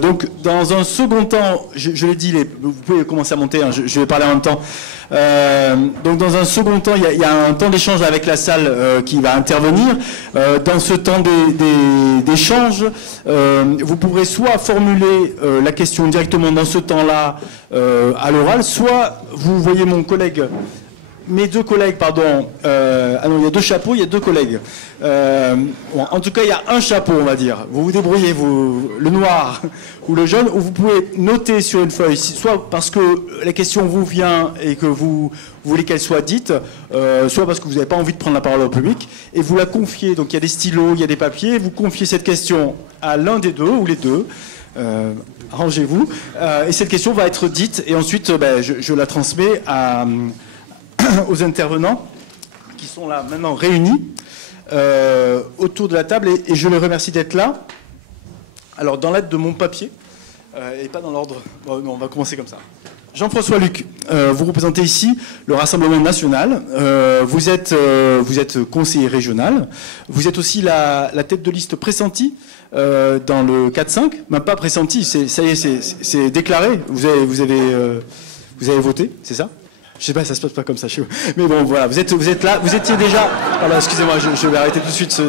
Donc, dans un second temps, je l'ai dit, vous pouvez commencer à monter, hein, je vais parler en même temps. Donc, dans un second temps, il y a un temps d'échange avec la salle qui va intervenir. Dans ce temps d'échange, vous pourrez soit formuler la question directement dans ce temps-là à l'oral, soit vous voyez mon collègue. Mes deux collègues, pardon. Ah non, il y a deux chapeaux, il y a deux collègues. Bon, en tout cas, il y a un chapeau, on va dire. Vous vous débrouillez, vous, le noir ou le jaune, où vous pouvez noter sur une feuille, soit parce que la question vous vient et que vous voulez qu'elle soit dite, soit parce que vous n'avez pas envie de prendre la parole au public, et vous la confiez. Donc il y a des stylos, il y a des papiers, vous confiez cette question à l'un des deux ou les deux. Arrangez-vous. Et cette question va être dite, et ensuite je la transmets aux intervenants qui sont là maintenant réunis autour de la table, et je les remercie d'être là. Alors, dans l'aide de mon papier, et pas dans l'ordre... Bon, non, on va commencer comme ça. Jean-François Luc, vous représentez ici le Rassemblement national. Vous êtes conseiller régional. Vous êtes aussi la tête de liste pressentie dans le 4-5. Même pas pressentie, ça y est, c'est déclaré. Vous avez voté, c'est ça ? Je sais pas, ça se passe pas comme ça chez vous. Mais bon, voilà, vous êtes là. Vous étiez déjà... Pardon, excusez-moi, je vais arrêter tout de suite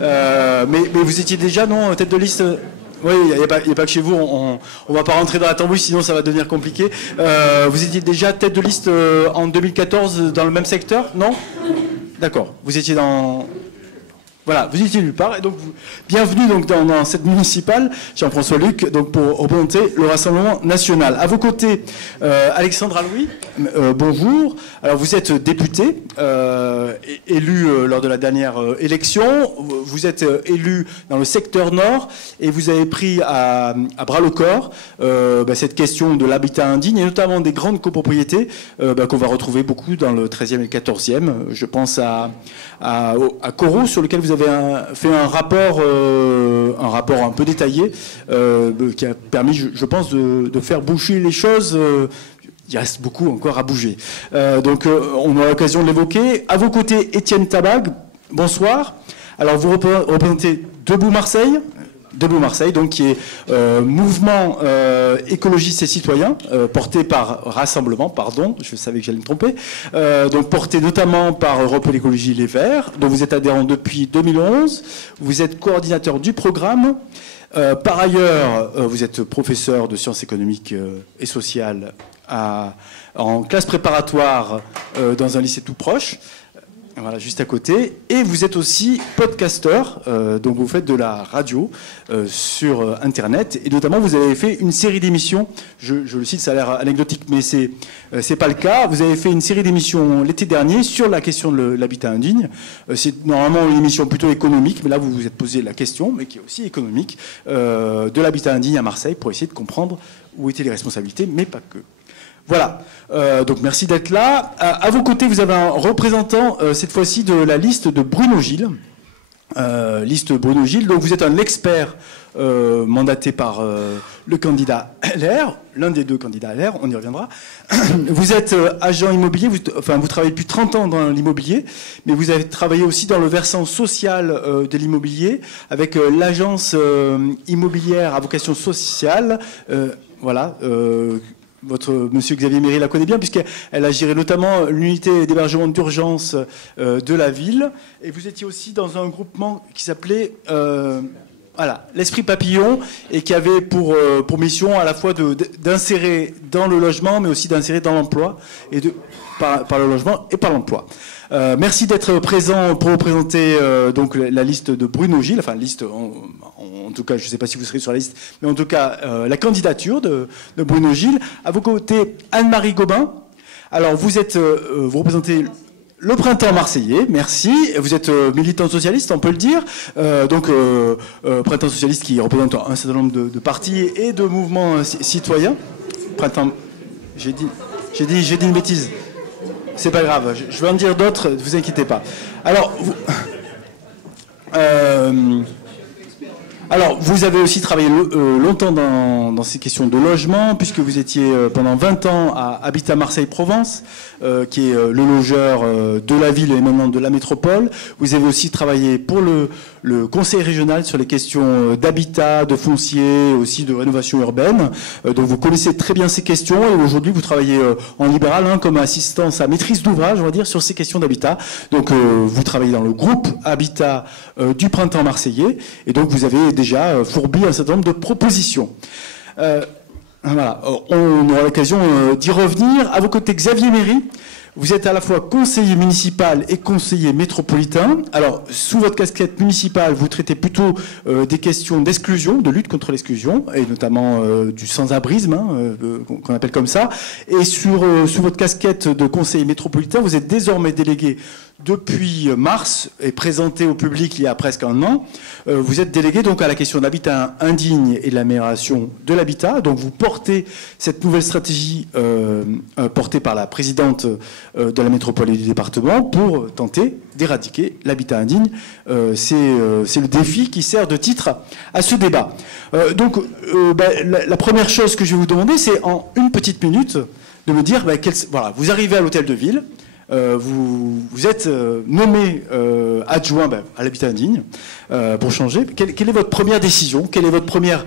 mais vous étiez déjà, non, tête de liste... Oui, il n'y a pas que chez vous, on va pas rentrer dans la tambouille, sinon ça va devenir compliqué. Vous étiez déjà tête de liste en 2014 dans le même secteur, non ? D'accord, vous étiez dans... Voilà, vous étiez nulle part, et donc bienvenue donc dans cette municipale, Jean-François Luc, donc pour représenter le Rassemblement national. À vos côtés, Alexandra Louis, bonjour. Alors vous êtes député, élu lors de la dernière élection. Vous êtes élu dans le secteur nord, et vous avez pris à bras le corps cette question de l'habitat indigne, et notamment des grandes copropriétés qu'on va retrouver beaucoup dans le 13e et le 14e. Je pense à Corot, sur lequel vous avez fait un rapport un peu détaillé qui a permis, je pense, de faire bouger les choses. Il reste beaucoup encore à bouger. Donc on aura l'occasion de l'évoquer. À vos côtés, Étienne Tabag, bonsoir. Alors vous représentez Debout Marseille. Debout Marseille, donc qui est mouvement écologiste et citoyen, porté par Rassemblement, pardon, je savais que j'allais me tromper, donc porté notamment par Europe Écologie Les Verts, dont vous êtes adhérent depuis 2011, vous êtes coordinateur du programme, par ailleurs, vous êtes professeur de sciences économiques et sociales en classe préparatoire dans un lycée tout proche. Voilà, juste à côté. Et vous êtes aussi podcasteur, donc vous faites de la radio sur Internet. Et notamment, vous avez fait une série d'émissions. Je le cite, ça a l'air anecdotique, mais c'est pas le cas. Vous avez fait une série d'émissions l'été dernier sur la question de l'habitat indigne. C'est normalement une émission plutôt économique, mais là, vous vous êtes posé la question, mais qui est aussi économique, de l'habitat indigne à Marseille, pour essayer de comprendre où étaient les responsabilités, mais pas que. Voilà, donc merci d'être là. À vos côtés, vous avez un représentant, cette fois-ci, de la liste de Bruno Gilles. Liste Bruno Gilles, donc vous êtes un expert mandaté par le candidat LR, l'un des deux candidats LR, on y reviendra. Vous êtes agent immobilier, vous travaillez depuis 30 ans dans l'immobilier, mais vous avez travaillé aussi dans le versant social de l'immobilier, avec l'agence immobilière à vocation sociale, voilà, votre monsieur Xavier Méry la connaît bien, puisqu'elle a géré notamment l'unité d'hébergement d'urgence de la ville. Et vous étiez aussi dans un groupement qui s'appelait l'Esprit Papillon, et qui avait pour mission à la fois d'insérer dans le logement, mais aussi d'insérer dans l'emploi, et par le logement et par l'emploi. Merci d'être présent pour représenter donc la liste de Bruno Gilles, enfin liste, en tout cas, je ne sais pas si vous serez sur la liste, mais en tout cas la candidature de Bruno Gilles. À vos côtés, Anne-Marie Gobin. Alors vous représentez le Printemps marseillais, merci. Vous êtes militant socialiste, on peut le dire. Printemps socialiste qui représente un certain nombre de partis et de mouvements citoyens. Printemps, j'ai dit une bêtise. C'est pas grave, je vais en dire d'autres, ne vous inquiétez pas. Alors, Alors, vous avez aussi travaillé longtemps dans ces questions de logement, puisque vous étiez pendant 20 ans à Habitat Marseille-Provence, qui est le logeur de la ville et maintenant de la métropole. Vous avez aussi travaillé pour le conseil régional sur les questions d'habitat, de foncier, aussi de rénovation urbaine. Donc, vous connaissez très bien ces questions et aujourd'hui, vous travaillez en libéral comme assistance à maîtrise d'ouvrage, on va dire, sur ces questions d'habitat. Donc, vous travaillez dans le groupe Habitat du Printemps Marseillais et donc, vous avez déjà fourbi un certain nombre de propositions. Voilà. On aura l'occasion d'y revenir. À vos côtés, Xavier Méry. Vous êtes à la fois conseiller municipal et conseiller métropolitain. Alors, sous votre casquette municipale, vous traitez plutôt des questions d'exclusion, de lutte contre l'exclusion, et notamment du sans-abrisme, qu'on appelle comme ça. Et sous votre casquette de conseiller métropolitain, vous êtes désormais délégué depuis mars et présenté au public il y a presque un an. Vous êtes délégué donc à la question d'habitat indigne et de l'amélioration de l'habitat. Donc vous portez cette nouvelle stratégie portée par la présidente de la métropole et du département pour tenter d'éradiquer l'habitat indigne. C'est le défi qui sert de titre à ce débat. La première chose que je vais vous demander, c'est en une petite minute de me dire, voilà, vous arrivez à l'hôtel de ville, vous êtes nommé adjoint à l'habitat indigne pour changer. Quelle est votre première décision? Quelle est votre première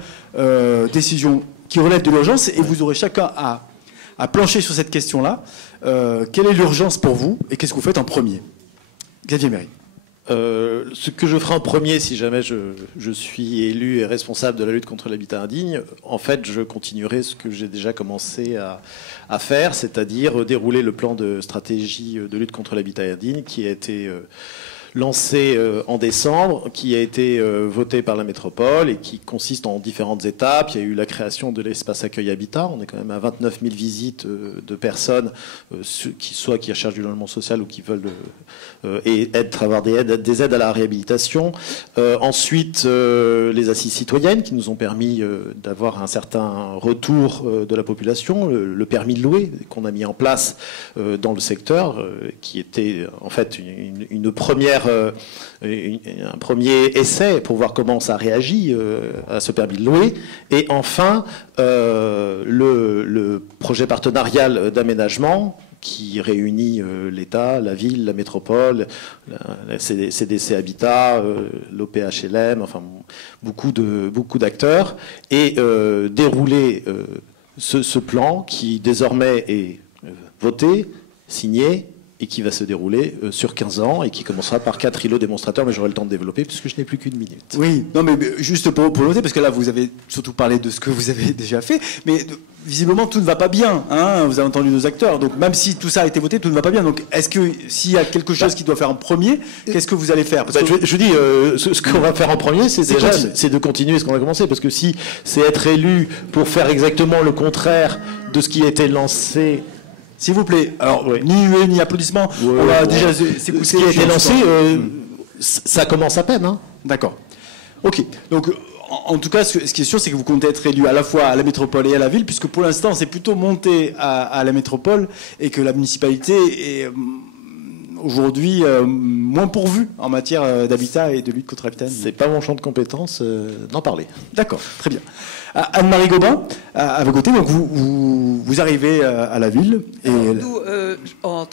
décision qui relève de l'urgence? Et vous aurez chacun à plancher sur cette question-là. Quelle est l'urgence pour vous et qu'est-ce que vous faites en premier? Xavier Méry. Ce que je ferai en premier, si jamais je suis élu et responsable de la lutte contre l'habitat indigne, en fait, je continuerai ce que j'ai déjà commencé à faire, c'est-à-dire dérouler le plan de stratégie de lutte contre l'habitat indigne qui a été lancé en décembre, qui a été voté par la métropole et qui consiste en différentes étapes. Il y a eu la création de l'espace accueil habitat. On est quand même à 29 000 visites de personnes, soit qui recherchent du logement social ou qui veulent avoir des aides à la réhabilitation. Ensuite, les assises citoyennes qui nous ont permis d'avoir un certain retour de la population, le permis de louer qu'on a mis en place dans le secteur, qui était en fait une première un premier essai pour voir comment ça réagit à ce permis de louer. Et enfin, le projet partenarial d'aménagement qui réunit l'État, la ville, la métropole, la CDC Habitat, l'OPHLM, enfin beaucoup d'acteurs, et dérouler ce plan qui désormais est voté, signé, et qui va se dérouler sur 15 ans et qui commencera par 4 îlots démonstrateurs, mais j'aurai le temps de développer puisque je n'ai plus qu'une minute. Oui, non mais juste pour noter, parce que là vous avez surtout parlé de ce que vous avez déjà fait, mais visiblement tout ne va pas bien, hein, vous avez entendu nos acteurs, donc même si tout ça a été voté, tout ne va pas bien. Donc est-ce que s'il y a quelque chose qui doit faire en premier, qu'est-ce que vous allez faire? Parce que je dis, ce qu'on va faire en premier, c'est de continuer ce qu'on a commencé, parce que si c'est être élu pour faire exactement le contraire de ce qui a été lancé... S'il vous plaît, alors ni huée ni applaudissements, on va déjà s'écouter. Ce qui a été lancé, ça commence à peine. Hein. D'accord. Ok. Donc, en tout cas, ce qui est sûr, c'est que vous comptez être élu à la fois à la métropole et à la ville, puisque pour l'instant, c'est plutôt monté à la métropole et que la municipalité est aujourd'hui moins pourvue en matière d'habitat et de lutte contre l'habitat. C'est pas mon champ de compétence d'en parler. D'accord, très bien. Anne-Marie Gobin, à vos côtés, donc vous arrivez à la ville. Et... Nous, en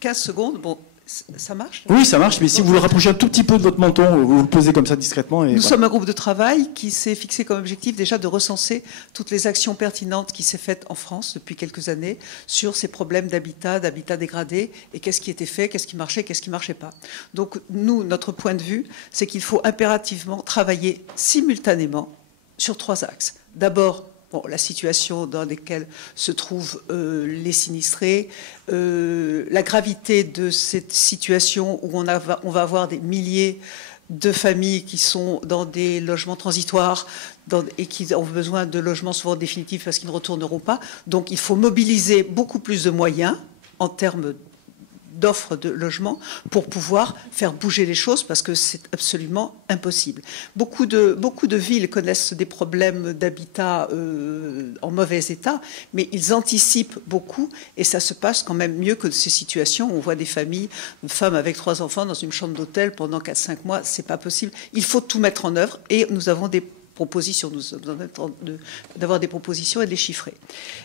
15 secondes, bon, ça marche? Oui, ça marche, mais si vous le rapprochez un tout petit peu de votre menton, vous le posez comme ça discrètement. Nous sommes un groupe de travail qui s'est fixé comme objectif déjà de recenser toutes les actions pertinentes qui s'est faites en France depuis quelques années sur ces problèmes d'habitat dégradé, et qu'est-ce qui était fait, qu'est-ce qui marchait, qu'est-ce qui ne marchait pas. Donc nous, notre point de vue, c'est qu'il faut impérativement travailler simultanément sur 3 axes. D'abord, la situation dans laquelle se trouvent les sinistrés, la gravité de cette situation où on va avoir des milliers de familles qui sont dans des logements transitoires et qui ont besoin de logements souvent définitifs parce qu'ils ne retourneront pas. Donc il faut mobiliser beaucoup plus de moyens en termes d'offres de logement pour pouvoir faire bouger les choses, parce que c'est absolument impossible. Beaucoup de villes connaissent des problèmes d'habitat en mauvais état, mais ils anticipent beaucoup, et ça se passe quand même mieux que ces situations où on voit des familles, une femme avec 3 enfants dans une chambre d'hôtel pendant 4-5 mois. C'est pas possible. Il faut tout mettre en œuvre, et nous avons des propositions, nous sommes en train d'avoir des propositions et de les chiffrer.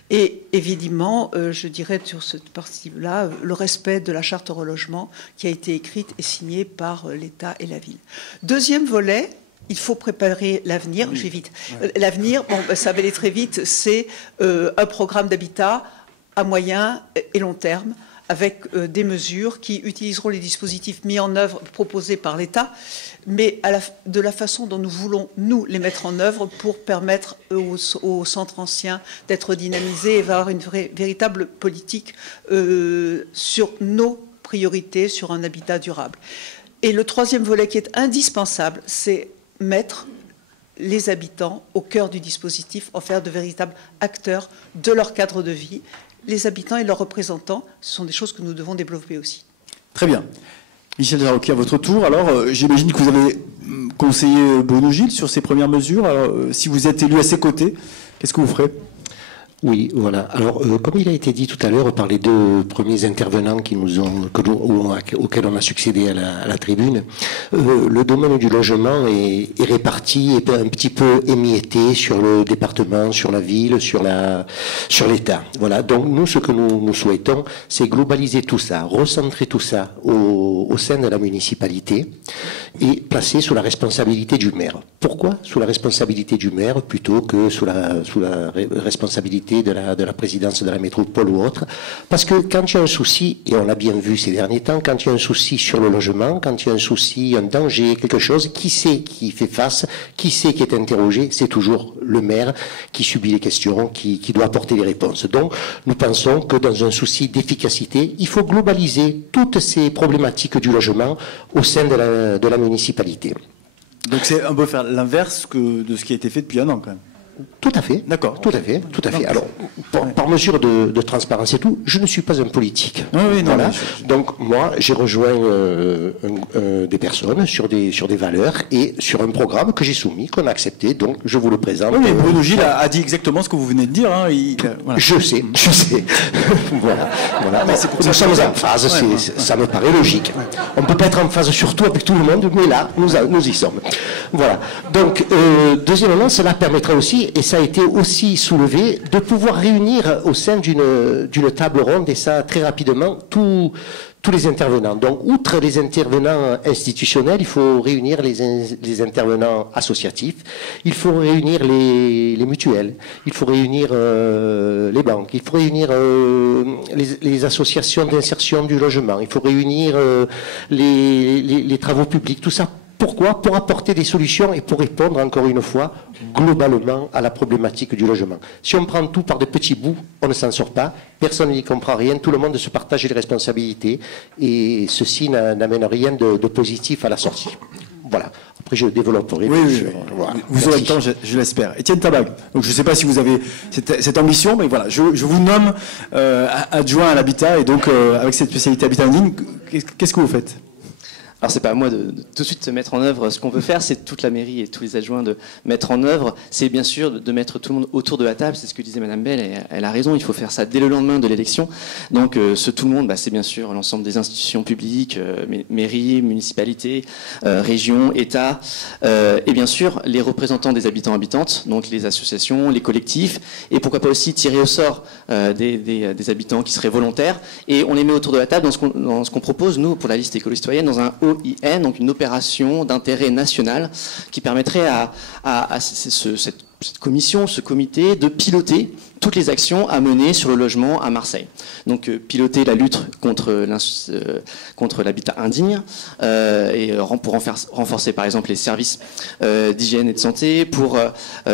Et évidemment, je dirais sur cette partie-là, le respect de la charte relogement qui a été écrite et signée par l'État et la ville. Deuxième volet, il faut préparer l'avenir. Je vais vite. L'avenir, bon, ça va aller très vite, c'est un programme d'habitat à moyen et long terme, avec des mesures qui utiliseront les dispositifs mis en œuvre, proposés par l'État, mais de la façon dont nous voulons, nous, les mettre en œuvre pour permettre aux centres anciens d'être dynamisés et avoir une véritable politique sur nos priorités, sur un habitat durable. Et le troisième volet qui est indispensable, c'est mettre les habitants au cœur du dispositif, en faire de véritables acteurs de leur cadre de vie. Les habitants et leurs représentants, ce sont des choses que nous devons développer aussi. Très bien. Michel Jarocki, à votre tour. Alors, j'imagine que vous avez conseillé Bruno Gilles sur ces premières mesures. Alors, si vous êtes élu à ses côtés, qu'est-ce que vous ferez ? Oui, voilà. Alors, comme il a été dit tout à l'heure par les 2 premiers intervenants auxquels on a succédé à la tribune, le domaine du logement est réparti et un petit peu émietté sur le département, sur la ville, sur l'État. Voilà. Donc, nous, ce que nous souhaitons, c'est globaliser tout ça, recentrer tout ça au sein de la municipalité et placer sous la responsabilité du maire. Pourquoi sous la responsabilité du maire plutôt que sous la responsabilité de la présidence de la métropole ou autre? Parce que quand il y a un souci, et on l'a bien vu ces derniers temps, quand il y a un souci sur le logement, quand il y a un souci, un danger, quelque chose, qui c'est qui fait face, qui c'est qui est interrogé? C'est toujours le maire qui subit les questions, qui doit apporter les réponses. Donc, nous pensons que dans un souci d'efficacité, il faut globaliser toutes ces problématiques du logement au sein de la municipalité. Donc c'est un peu faire l'inverse de ce qui a été fait depuis un an quand même. Tout à fait. D'accord. Tout à fait. Tout à fait. Alors, par mesure de transparence et tout, je ne suis pas un politique. Oui, non, voilà. Donc, moi, j'ai rejoint des personnes sur des valeurs et sur un programme que j'ai soumis, qu'on a accepté. Donc, je vous le présente. Oui, mais Bruno Gilles a dit exactement ce que vous venez de dire. Hein. Voilà. Je sais. Voilà. Mais nous sommes en phase. Ça me paraît logique. On ne peut pas être en phase sur tout avec tout le monde, mais là, nous y sommes. Voilà. Donc, deuxièmement, cela permettra aussi, et ça a été aussi soulevé, de pouvoir réunir au sein d'une table ronde, et ça très rapidement, tous les intervenants. Donc, outre les intervenants institutionnels, il faut réunir les intervenants associatifs, il faut réunir les mutuelles, il faut réunir les banques, il faut réunir les associations d'insertion du logement, il faut réunir les travaux publics, tout ça. Pourquoi? Pour apporter des solutions et pour répondre, encore une fois, globalement à la problématique du logement. Si on prend tout par de petits bouts, on ne s'en sort pas, personne n'y comprend rien, tout le monde se partage les responsabilités et ceci n'amène rien de positif à la sortie. Voilà. Après, je développerai. Oui. Voilà. Vous aurez le temps, je l'espère. Étienne Tabag. Donc, je ne sais pas si vous avez cette ambition, mais voilà, je vous nomme adjoint à l'habitat et donc avec cette spécialité habitat indigne, qu'est-ce que vous faites? Alors c'est pas à moi de tout de suite mettre en œuvre ce qu'on peut faire, c'est toute la mairie et tous les adjoints de mettre en œuvre. C'est bien sûr de mettre tout le monde autour de la table, c'est ce que disait Madame Bell, et elle a raison, il faut faire ça dès le lendemain de l'élection. Donc ce tout le monde, c'est bien sûr l'ensemble des institutions publiques, mairie, municipalité, région, État, et bien sûr les représentants des habitants-habitantes, donc les associations, les collectifs, et pourquoi pas aussi tirer au sort des habitants qui seraient volontaires, et on les met autour de la table dans ce qu'on propose, nous, pour la liste écolo-citoyenne, dans un OIN, donc une opération d'intérêt national qui permettrait à cette commission, ce comité, de piloter toutes les actions à mener sur le logement à Marseille. Donc piloter la lutte contre l'habitat indigne, et pour renforcer par exemple les services d'hygiène et de santé, pour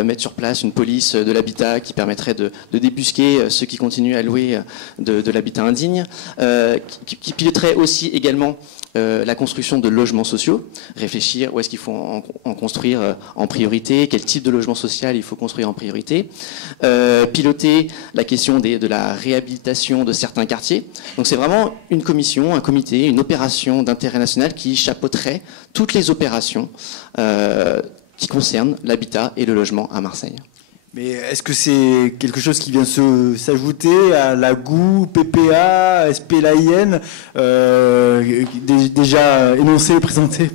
mettre sur place une police de l'habitat qui permettrait de débusquer ceux qui continuent à louer de l'habitat indigne, qui piloterait aussi également la construction de logements sociaux, réfléchir où est-ce qu'il faut en construire en priorité, quel type de logement social il faut construire en priorité, piloter la question de la réhabilitation de certains quartiers. Donc c'est vraiment une commission, un comité, une opération d'intérêt national qui chapeauterait toutes les opérations qui concernent l'habitat et le logement à Marseille. Mais est-ce que c'est quelque chose qui vient s'ajouter à la GOU, PPA, SPLAIN, déjà énoncé et présenté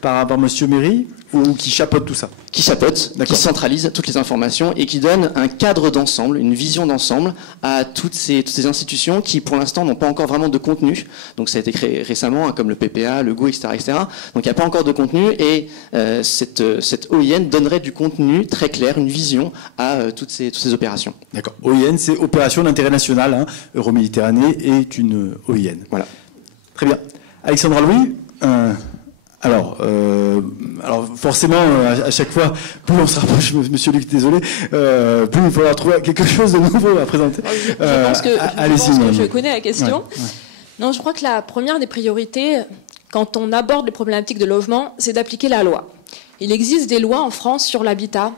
par Monsieur Méry, ou qui chapeaute tout ça? Qui chapeaute, qui centralise toutes les informations et qui donne un cadre d'ensemble, une vision d'ensemble à toutes ces institutions qui, pour l'instant, n'ont pas encore vraiment de contenu. Donc ça a été créé récemment, comme le PPA, le GOU, etc., etc. Donc il n'y a pas encore de contenu et cette OIN donnerait du contenu très clair, une vision à toutes ces opérations. D'accord. OIN, c'est Opération d'intérêt national. Hein. Euroméditerranée est une OIN. Voilà. Très bien. Alexandra Louis, alors forcément, à chaque fois, plus on se rapproche, Monsieur Luc, désolé, plus il faudra trouver quelque chose de nouveau à présenter. Je pense que je connais la question. Ouais. Non, je crois que la première des priorités, quand on aborde les problématiques de logement, c'est d'appliquer la loi. Il existe des lois en France sur l'habitat,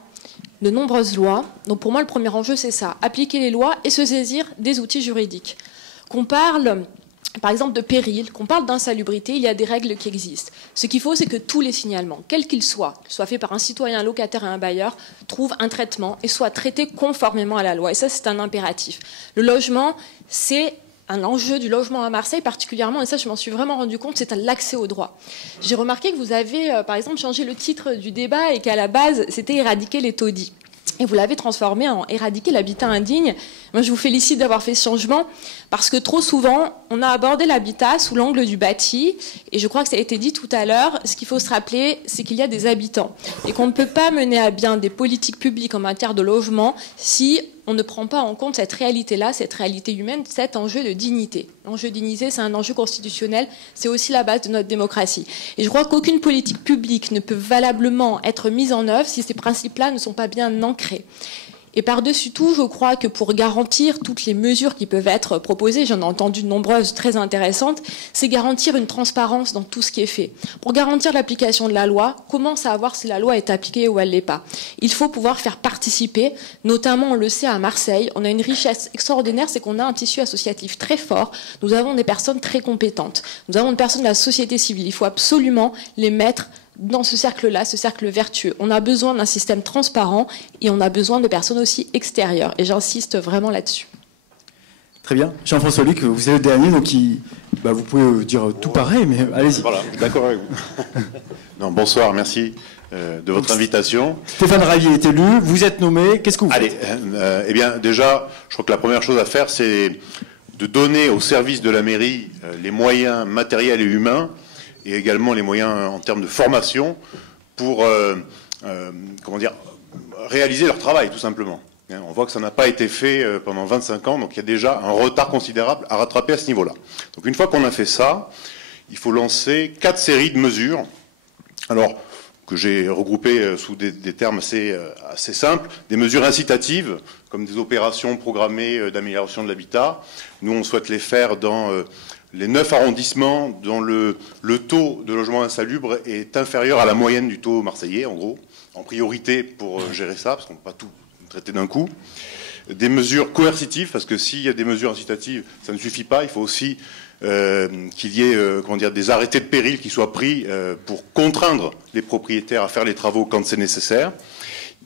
de nombreuses lois. Donc pour moi, le premier enjeu, c'est ça, appliquer les lois et se saisir des outils juridiques. Qu'on parle par exemple de péril, qu'on parle d'insalubrité, il y a des règles qui existent. Ce qu'il faut, c'est que tous les signalements, quels qu'ils soient faits par un citoyen, un locataire et un bailleur, trouvent un traitement et soient traités conformément à la loi. Et ça, c'est un impératif. Le logement, c'est un enjeu du logement à Marseille particulièrement, et ça, je m'en suis vraiment rendu compte, c'est l'accès au droit. J'ai remarqué que vous avez, par exemple, changé le titre du débat et qu'à la base, c'était « Éradiquer les taudis ». Et vous l'avez transformé en « Éradiquer l'habitat indigne ». Moi, je vous félicite d'avoir fait ce changement parce que trop souvent, on a abordé l'habitat sous l'angle du bâti. Et je crois que ça a été dit tout à l'heure. Ce qu'il faut se rappeler, c'est qu'il y a des habitants et qu'on ne peut pas mener à bien des politiques publiques en matière de logement si on ne prend pas en compte cette réalité-là, cette réalité humaine, cet enjeu de dignité. L'enjeu de dignité, c'est un enjeu constitutionnel, c'est aussi la base de notre démocratie. Et je crois qu'aucune politique publique ne peut valablement être mise en œuvre si ces principes-là ne sont pas bien ancrés. Et par-dessus tout, je crois que pour garantir toutes les mesures qui peuvent être proposées, j'en ai entendu de nombreuses très intéressantes, c'est garantir une transparence dans tout ce qui est fait. Pour garantir l'application de la loi, comment savoir si la loi est appliquée ou elle ne l'est pas? Il faut pouvoir faire participer, notamment on le sait à Marseille, on a une richesse extraordinaire, c'est qu'on a un tissu associatif très fort, nous avons des personnes très compétentes, nous avons des personnes de la société civile, il faut absolument les mettre dans ce cercle-là, ce cercle vertueux. On a besoin d'un système transparent et on a besoin de personnes aussi extérieures. Et j'insiste vraiment là-dessus. Très bien. Jean-François Luc, vous êtes le dernier, donc vous pouvez dire tout pareil, mais allez-y. Voilà, d'accord avec vous. Non, bonsoir, merci de votre invitation. Stéphane Ravier est élu, vous êtes nommé, qu'est-ce que vous faites? Eh bien, déjà, je crois que la première chose à faire, c'est de donner au service de la mairie les moyens matériels et humains et également les moyens en termes de formation pour réaliser leur travail, tout simplement. On voit que ça n'a pas été fait pendant 25 ans, donc il y a déjà un retard considérable à rattraper à ce niveau-là. Donc une fois qu'on a fait ça, il faut lancer 4 séries de mesures, alors que j'ai regroupées sous des termes assez simples, des mesures incitatives, comme des opérations programmées d'amélioration de l'habitat. Nous, on souhaite les faire dans les 9 arrondissements dont le taux de logement insalubre est inférieur à la moyenne du taux marseillais, en gros, en priorité pour gérer ça, parce qu'on ne peut pas tout traiter d'un coup. Des mesures coercitives, parce que s'il y a des mesures incitatives, ça ne suffit pas, il faut aussi qu'il y ait des arrêtés de péril qui soient pris pour contraindre les propriétaires à faire les travaux quand c'est nécessaire.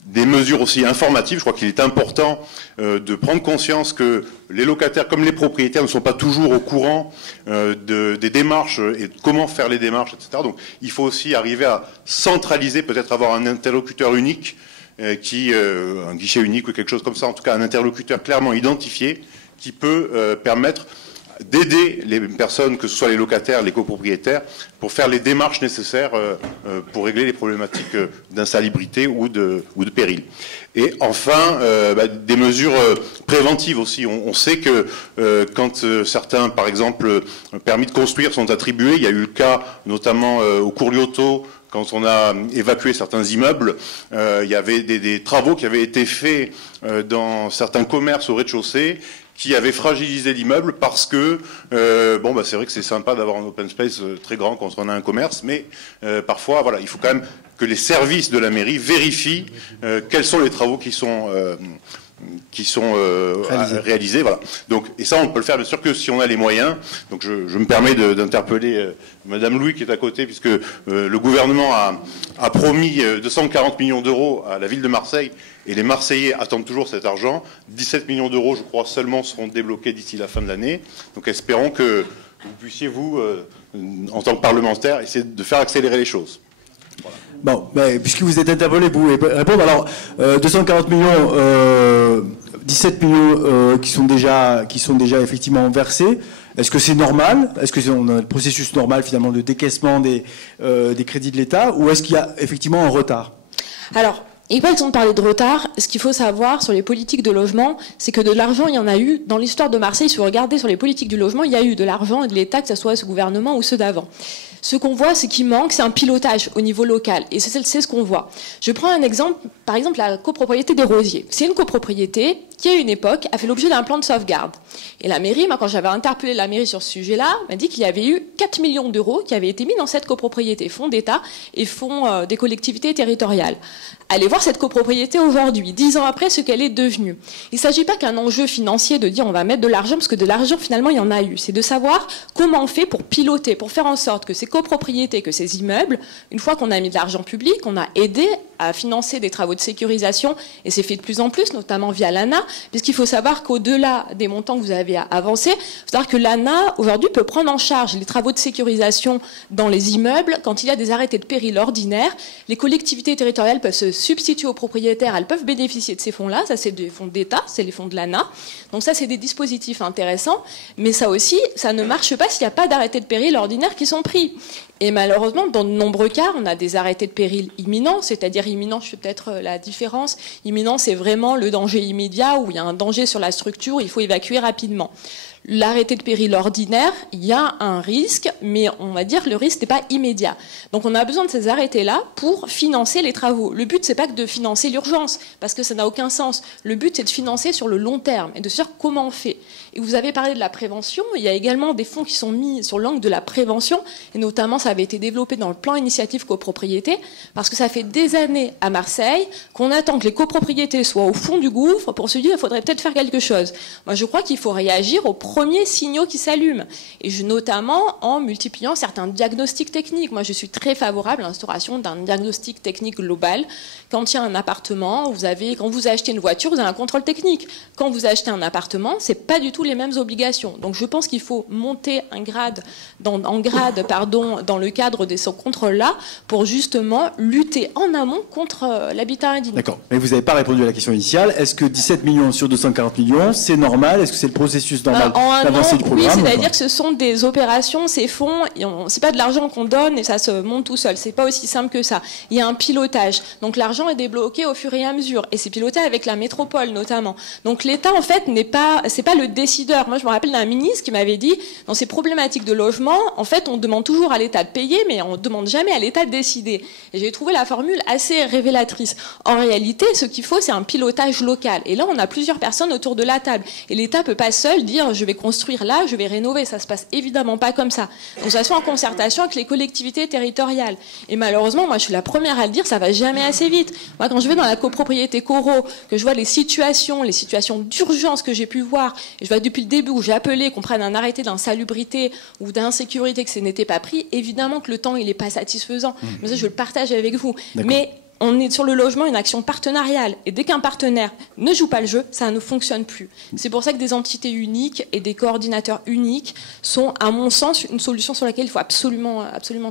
Des mesures aussi informatives. Je crois qu'il est important de prendre conscience que les locataires comme les propriétaires ne sont pas toujours au courant des démarches et de comment faire les démarches, etc. Donc il faut aussi arriver à centraliser, peut-être avoir un interlocuteur unique, un guichet unique ou quelque chose comme ça, en tout cas un interlocuteur clairement identifié qui peut permettre d'aider les personnes, que ce soit les locataires, les copropriétaires, pour faire les démarches nécessaires pour régler les problématiques d'insalubrité ou de péril. Et enfin, des mesures préventives aussi. On sait que quand certains, par exemple, permis de construire sont attribués, il y a eu le cas notamment au cours Lyoto, quand on a évacué certains immeubles, il y avait des travaux qui avaient été faits dans certains commerces au rez-de-chaussée qui avaient fragilisé l'immeuble parce que, c'est vrai que c'est sympa d'avoir un open space très grand quand on a un commerce, mais parfois, voilà, il faut quand même que les services de la mairie vérifient quels sont les travaux qui sont réalisés. Voilà. Donc, et ça, on peut le faire bien sûr que si on a les moyens. Donc je me permets d'interpeller Madame Louis qui est à côté, puisque le gouvernement a promis 240 millions d'euros à la ville de Marseille, et les Marseillais attendent toujours cet argent. 17 millions d'euros, je crois, seulement seront débloqués d'ici la fin de l'année. Donc espérons que vous puissiez, vous, en tant que parlementaire, essayer de faire accélérer les choses. Voilà. Bon, puisque vous êtes interpellé, vous pouvez répondre. Alors, 240 millions, 17 millions qui sont déjà effectivement versés. Est-ce que c'est normal? Est-ce que on a le processus normal finalement de décaissement des crédits de l'État, ou est-ce qu'il y a effectivement un retard? Alors, il n'est pas question de parler de retard. Ce qu'il faut savoir sur les politiques de logement, c'est que de l'argent, il y en a eu. Dans l'histoire de Marseille, si vous regardez sur les politiques du logement, il y a eu de l'argent et de l'État, que ce soit ce gouvernement ou ceux d'avant. Ce qu'on voit, c'est qu'il manque, c'est un pilotage au niveau local. Et c'est ce qu'on voit. Je prends un exemple, par exemple la copropriété des Rosiers. C'est une copropriété qui, à une époque, a fait l'objet d'un plan de sauvegarde. Et la mairie, moi, quand j'avais interpellé la mairie sur ce sujet-là, m'a dit qu'il y avait eu 4 millions d'euros qui avaient été mis dans cette copropriété, fonds d'État et fonds des collectivités territoriales. Allez voir cette copropriété aujourd'hui, 10 ans après, ce qu'elle est devenue. Il ne s'agit pas qu'un enjeu financier de dire on va mettre de l'argent, parce que de l'argent, finalement, il y en a eu. C'est de savoir comment on fait pour piloter, pour faire en sorte que ces copropriétés, que ces immeubles, une fois qu'on a mis de l'argent public, on a aidé à financer des travaux de sécurisation, et c'est fait de plus en plus, notamment via l'ANA, puisqu'il faut savoir qu'au-delà des montants que vous avez avancés, il faut savoir que l'ANA, aujourd'hui, peut prendre en charge les travaux de sécurisation dans les immeubles quand il y a des arrêtés de péril ordinaires. Les collectivités territoriales peuvent se substituer aux propriétaires, elles peuvent bénéficier de ces fonds-là. Ça, c'est des fonds d'État, c'est les fonds de l'ANA. Donc ça, c'est des dispositifs intéressants, mais ça aussi, ça ne marche pas s'il n'y a pas d'arrêtés de péril ordinaires qui sont pris. Et malheureusement, dans de nombreux cas, on a des arrêtés de péril imminents, c'est-à-dire imminent, je fais peut-être la différence. Imminent, c'est vraiment le danger immédiat où il y a un danger sur la structure, il faut évacuer rapidement. L'arrêté de péril ordinaire, il y a un risque, mais on va dire que le risque n'est pas immédiat. Donc on a besoin de ces arrêtés-là pour financer les travaux. Le but, c'est pas que de financer l'urgence, parce que ça n'a aucun sens. Le but, c'est de financer sur le long terme et de se dire comment on fait. Et vous avez parlé de la prévention, il y a également des fonds qui sont mis sur l'angle de la prévention, et notamment ça avait été développé dans le plan initiative copropriété, parce que ça fait des années à Marseille qu'on attend que les copropriétés soient au fond du gouffre pour se dire il faudrait peut-être faire quelque chose. Moi, je crois qu'il faut réagir aux premiers signaux qui s'allument, et notamment en multipliant certains diagnostics techniques. Moi, je suis très favorable à l'instauration d'un diagnostic technique global. Quand il y a un appartement, quand vous achetez une voiture, vous avez un contrôle technique. Quand vous achetez un appartement, c'est pas du tout les mêmes obligations. Donc, je pense qu'il faut monter dans le cadre de ce contrôle-là pour justement lutter en amont contre l'habitat indigne. D'accord. Mais vous n'avez pas répondu à la question initiale. Est-ce que 17 millions sur 240 millions, c'est normal? Est-ce que c'est le processus normal d'avancée du programme? Oui, c'est-à-dire que ce sont des opérations, ces fonds, c'est pas de l'argent qu'on donne et ça se monte tout seul. C'est pas aussi simple que ça. Il y a un pilotage. Donc l'argent est débloqué au fur et à mesure et c'est piloté avec la métropole notamment. Donc l'État en fait c'est pas le décideur. Moi je me rappelle d'un ministre qui m'avait dit dans ces problématiques de logement, en fait on demande toujours à l'État de payer, mais on ne demande jamais à l'État de décider. Et j'ai trouvé la formule assez révélatrice. En réalité, ce qu'il faut, c'est un pilotage local. Et là, on a plusieurs personnes autour de la table. Et l'État peut pas seul dire je vais construire là, je vais rénover. Ça se passe évidemment pas comme ça. Donc ça se fait en concertation avec les collectivités territoriales. Et malheureusement, moi je suis la première à le dire, ça va jamais assez vite. Moi, quand je vais dans la copropriété Corot, que je vois les situations d'urgence que j'ai pu voir, et je vois depuis le début où j'ai appelé qu'on prenne un arrêté d'insalubrité ou d'insécurité que ce n'était pas pris, évidemment que le temps il n'est pas satisfaisant. Mais ça, je le partage avec vous. Mais on est sur le logement, une action partenariale. Et dès qu'un partenaire ne joue pas le jeu, ça ne fonctionne plus. C'est pour ça que des entités uniques et des coordinateurs uniques sont, à mon sens, une solution sur laquelle il faut absolument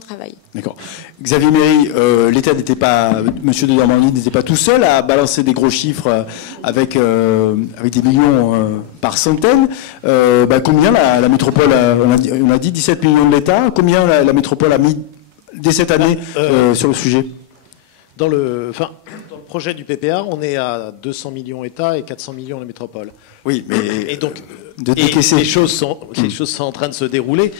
travailler. D'accord. Xavier Méry, l'État n'était pas, Monsieur de Normandie n'était pas tout seul à balancer des gros chiffres avec des millions par centaines. Combien la métropole, on a dit 17 millions de l'État, combien la métropole a mis dès cette année sur le sujet? Dans le projet du PPA, on est à 200 millions État et 400 millions la métropole. Oui, mais et donc les choses sont en train de se dérouler.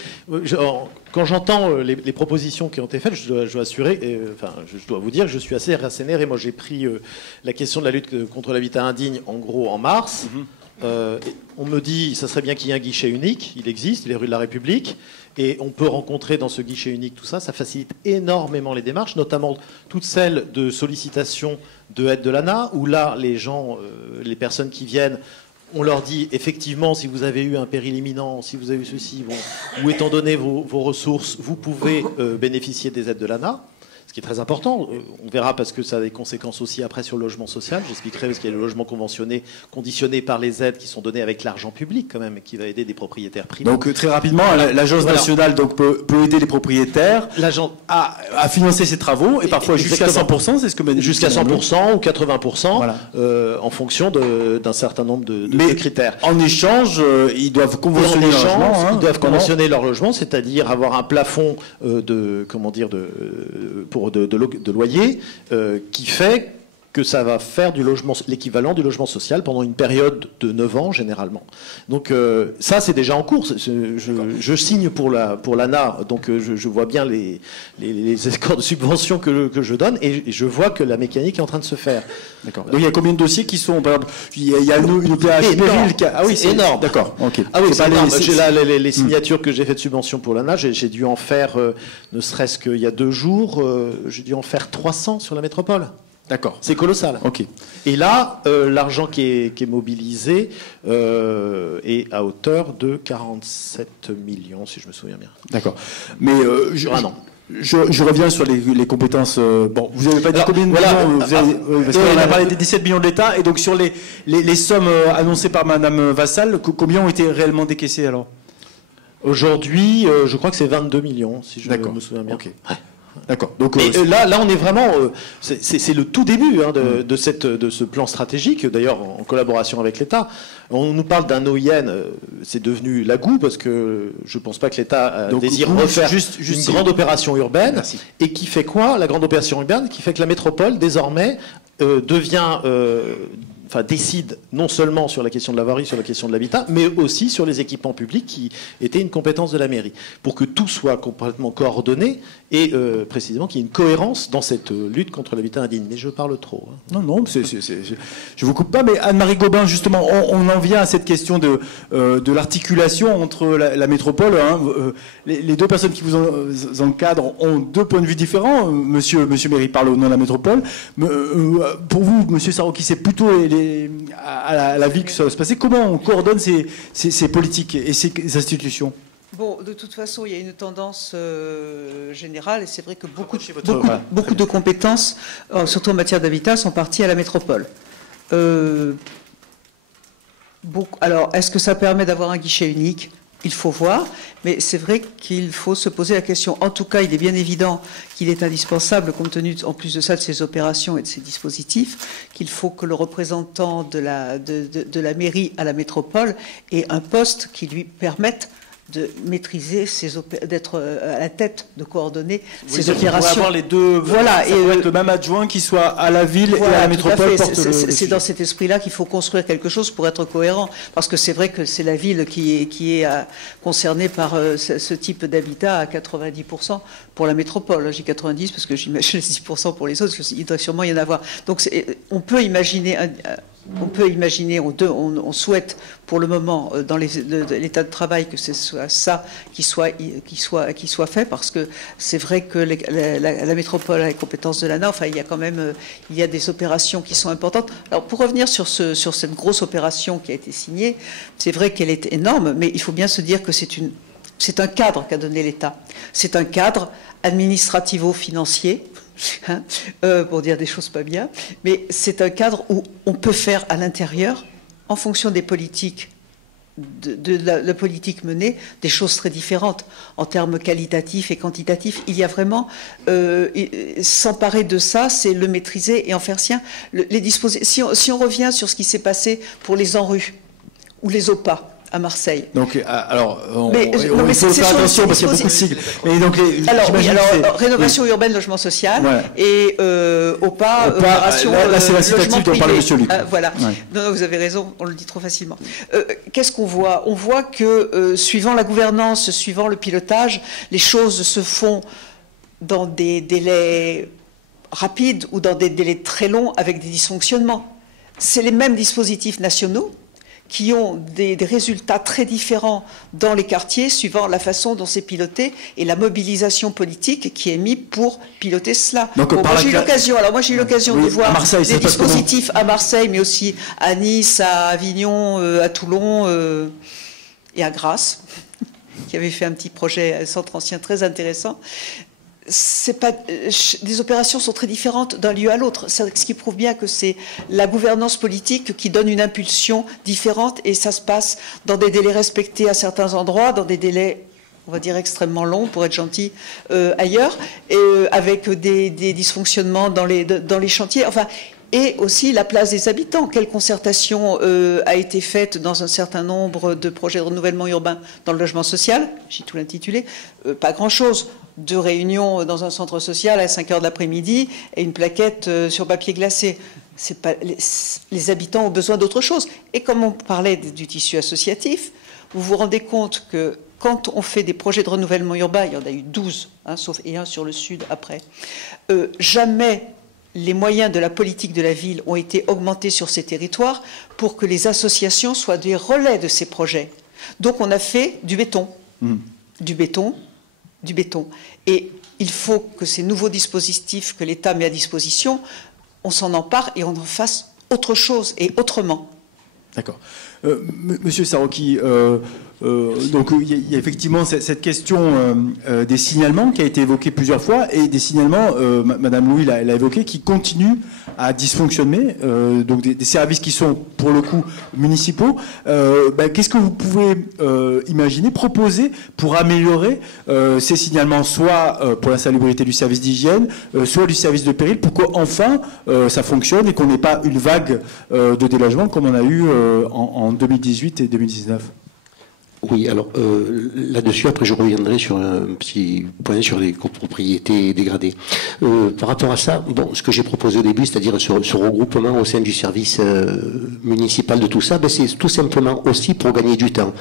Quand j'entends les propositions qui ont été faites, je dois vous dire que je suis assez rassénéré. Moi, j'ai pris la question de la lutte contre l'habitat indigne en gros en mars. On me dit, ça serait bien qu'il y ait un guichet unique. Il existe, les rues de la République. Et on peut rencontrer dans ce guichet unique tout ça. Ça facilite énormément les démarches, notamment toutes celles de sollicitation de aide de l'ANA, où là, les gens, les personnes qui viennent, on leur dit effectivement, si vous avez eu un péril imminent, si vous avez eu ceci, ou étant donné vos ressources, vous pouvez bénéficier des aides de l'ANA. Ce qui est très important, on verra parce que ça a des conséquences aussi après sur le logement social. J'expliquerai parce qu'il y a le logement conditionné par les aides qui sont données avec l'argent public quand même, qui va aider des propriétaires privés. Donc très rapidement, l'agence nationale donc, peut aider les propriétaires à financer ces travaux et parfois jusqu'à 100%, c'est ce que jusqu'à 100% ou 80%, voilà. En fonction d'un certain nombre de critères. En échange, ils doivent conventionner leur logement. Ils doivent conventionner leur logement, c'est-à-dire avoir un plafond de loyer qui fait que ça va faire l'équivalent du logement social pendant une période de 9 ans généralement. Donc ça c'est déjà en cours. Je signe pour l'ANA, donc je vois bien les accords de subvention que je donne et je vois que la mécanique est en train de se faire. D'accord. Donc il y a combien de dossiers qui sont, par exemple, il y a une PH Péril qui a... Ah oui, c'est énorme. D'accord. Okay. Ah oui, c'est énorme. J'ai là les signatures que j'ai fait de subvention pour l'ANA. J'ai dû en faire, ne serait-ce qu'il y a 2 jours, j'ai dû en faire 300 sur la métropole. D'accord. C'est colossal. Ok. Et là, l'argent qui est mobilisé est à hauteur de 47 millions, si je me souviens bien. D'accord. Mais je reviens sur les compétences. Bon, vous n'avez pas dit combien de millions parce qu'on a parlé des 17 millions de l'État. Et donc, sur les sommes annoncées par Madame Vassal, combien ont été réellement décaissées alors? Aujourd'hui, je crois que c'est 22 millions, si je me souviens bien. Okay. Ouais. D'accord. Donc là, on est vraiment, c'est le tout début de ce plan stratégique. D'ailleurs, en collaboration avec l'État, on nous parle d'un OIN. C'est devenu la GOU parce que je pense pas que l'État désire refaire une grande opération urbaine. Merci. Et qui fait quoi? La grande opération urbaine qui fait que la métropole désormais décide non seulement sur la question de la voirie, sur la question de l'habitat, mais aussi sur les équipements publics qui étaient une compétence de la mairie, pour que tout soit complètement coordonné et précisément qu'il y ait une cohérence dans cette lutte contre l'habitat indigne. Mais je parle trop. Hein. Non, je vous coupe pas, mais Anne-Marie Gobin, justement, on en vient à cette question de l'articulation entre la métropole. Hein. Les deux personnes qui vous encadrent ont 2 points de vue différents. Monsieur Méry parle au nom de la métropole. Pour vous, Monsieur Sarroqui, c'est plutôt à la ville que ça va se passer. Comment on coordonne ces politiques et ces institutions? Bon, de toute façon, il y a une tendance générale, et c'est vrai que beaucoup de compétences, surtout en matière d'habitat, sont parties à la métropole. Alors, est-ce que ça permet d'avoir un guichet unique? Il faut voir, mais c'est vrai qu'il faut se poser la question. En tout cas, il est bien évident qu'il est indispensable, compte tenu, en plus de ça, de ces opérations et de ces dispositifs, qu'il faut que le représentant de la mairie à la métropole ait un poste qui lui permette de maîtriser d'être à la tête, de coordonner ces opérations. Avoir les deux. Voilà, et le même adjoint qui soit à la ville et à la métropole. C'est dans cet esprit-là qu'il faut construire quelque chose pour être cohérent, parce que c'est vrai que c'est la ville qui est concernée par ce type d'habitat à 90% pour la métropole. J'ai 90 parce que j'imagine 10% pour les autres, parce qu'il doit sûrement y en avoir. Donc on peut imaginer. On souhaite pour le moment dans l'état de travail que ce soit ça qui soit fait, parce que c'est vrai que la métropole a les compétences de l'ANA. Enfin, il y a des opérations qui sont importantes. Alors, pour revenir sur cette grosse opération qui a été signée, c'est vrai qu'elle est énorme, mais il faut bien se dire que c'est un cadre qu'a donné l'État. C'est un cadre administrativo-financier. Pour dire des choses pas bien, mais c'est un cadre où on peut faire à l'intérieur, en fonction des politiques, de la politique menée, des choses très différentes en termes qualitatifs et quantitatifs. Il y a vraiment s'emparer de ça, c'est le maîtriser et en faire sien. Si on revient sur ce qui s'est passé pour les ANRU ou les OPA à Marseille. Donc, alors, il faut faire attention parce qu'il y a beaucoup de sigles. Et donc, rénovation urbaine, logement social, et OPA, opération là, c'est l'incitatif dont parlait M. Luc. Voilà. Ouais. Non, vous avez raison, on le dit trop facilement. Qu'est-ce qu'on voit? On voit que, suivant la gouvernance, suivant le pilotage, les choses se font dans des délais rapides ou dans des délais très longs avec des dysfonctionnements. C'est les mêmes dispositifs nationaux qui ont des résultats très différents dans les quartiers suivant la façon dont c'est piloté et la mobilisation politique qui est mise pour piloter cela. Donc, moi j'ai eu l'occasion de voir Marseille, des dispositifs à Marseille, mais aussi à Nice, à Avignon, à Toulon et à Grasse, qui avait fait un petit projet centre ancien très intéressant. Les opérations sont très différentes d'un lieu à l'autre, ce qui prouve bien que c'est la gouvernance politique qui donne une impulsion différente, et ça se passe dans des délais respectés à certains endroits, dans des délais, on va dire, extrêmement longs, pour être gentil, ailleurs, et avec des dysfonctionnements dans les chantiers. Enfin, et aussi la place des habitants. Quelle concertation a été faite dans un certain nombre de projets de renouvellement urbain dans le logement social? J'ai tout l'intitulé. Pas grand-chose. 2 réunions dans un centre social à 5 h de l'après-midi et une plaquette sur papier glacé. Les habitants ont besoin d'autre chose. Et comme on parlait du tissu associatif, vous vous rendez compte que quand on fait des projets de renouvellement urbain, il y en a eu 12, sauf et un sur le sud après, jamais les moyens de la politique de la ville ont été augmentés sur ces territoires pour que les associations soient des relais de ces projets. Donc on a fait du béton, du béton. Et il faut que ces nouveaux dispositifs que l'État met à disposition, on s'en empare et on en fasse autre chose et autrement. D'accord. Monsieur Sarroqui, donc il y a effectivement cette question des signalements qui a été évoquée plusieurs fois, et des signalements, Madame Louis l'a évoqué, qui continuent à dysfonctionner, donc des services qui sont pour le coup municipaux. Qu'est-ce que vous pouvez imaginer, proposer pour améliorer ces signalements, soit pour la salubrité du service d'hygiène, soit du service de péril, pour qu'enfin ça fonctionne et qu'on n'ait pas une vague de délogement comme on a eu en 2018 et 2019? Oui, alors là-dessus, après je reviendrai sur un petit point sur les copropriétés dégradées. Par rapport à ça, bon, ce que j'ai proposé au début, c'est-à-dire ce regroupement au sein du service municipal de tout ça, c'est tout simplement aussi pour gagner du temps.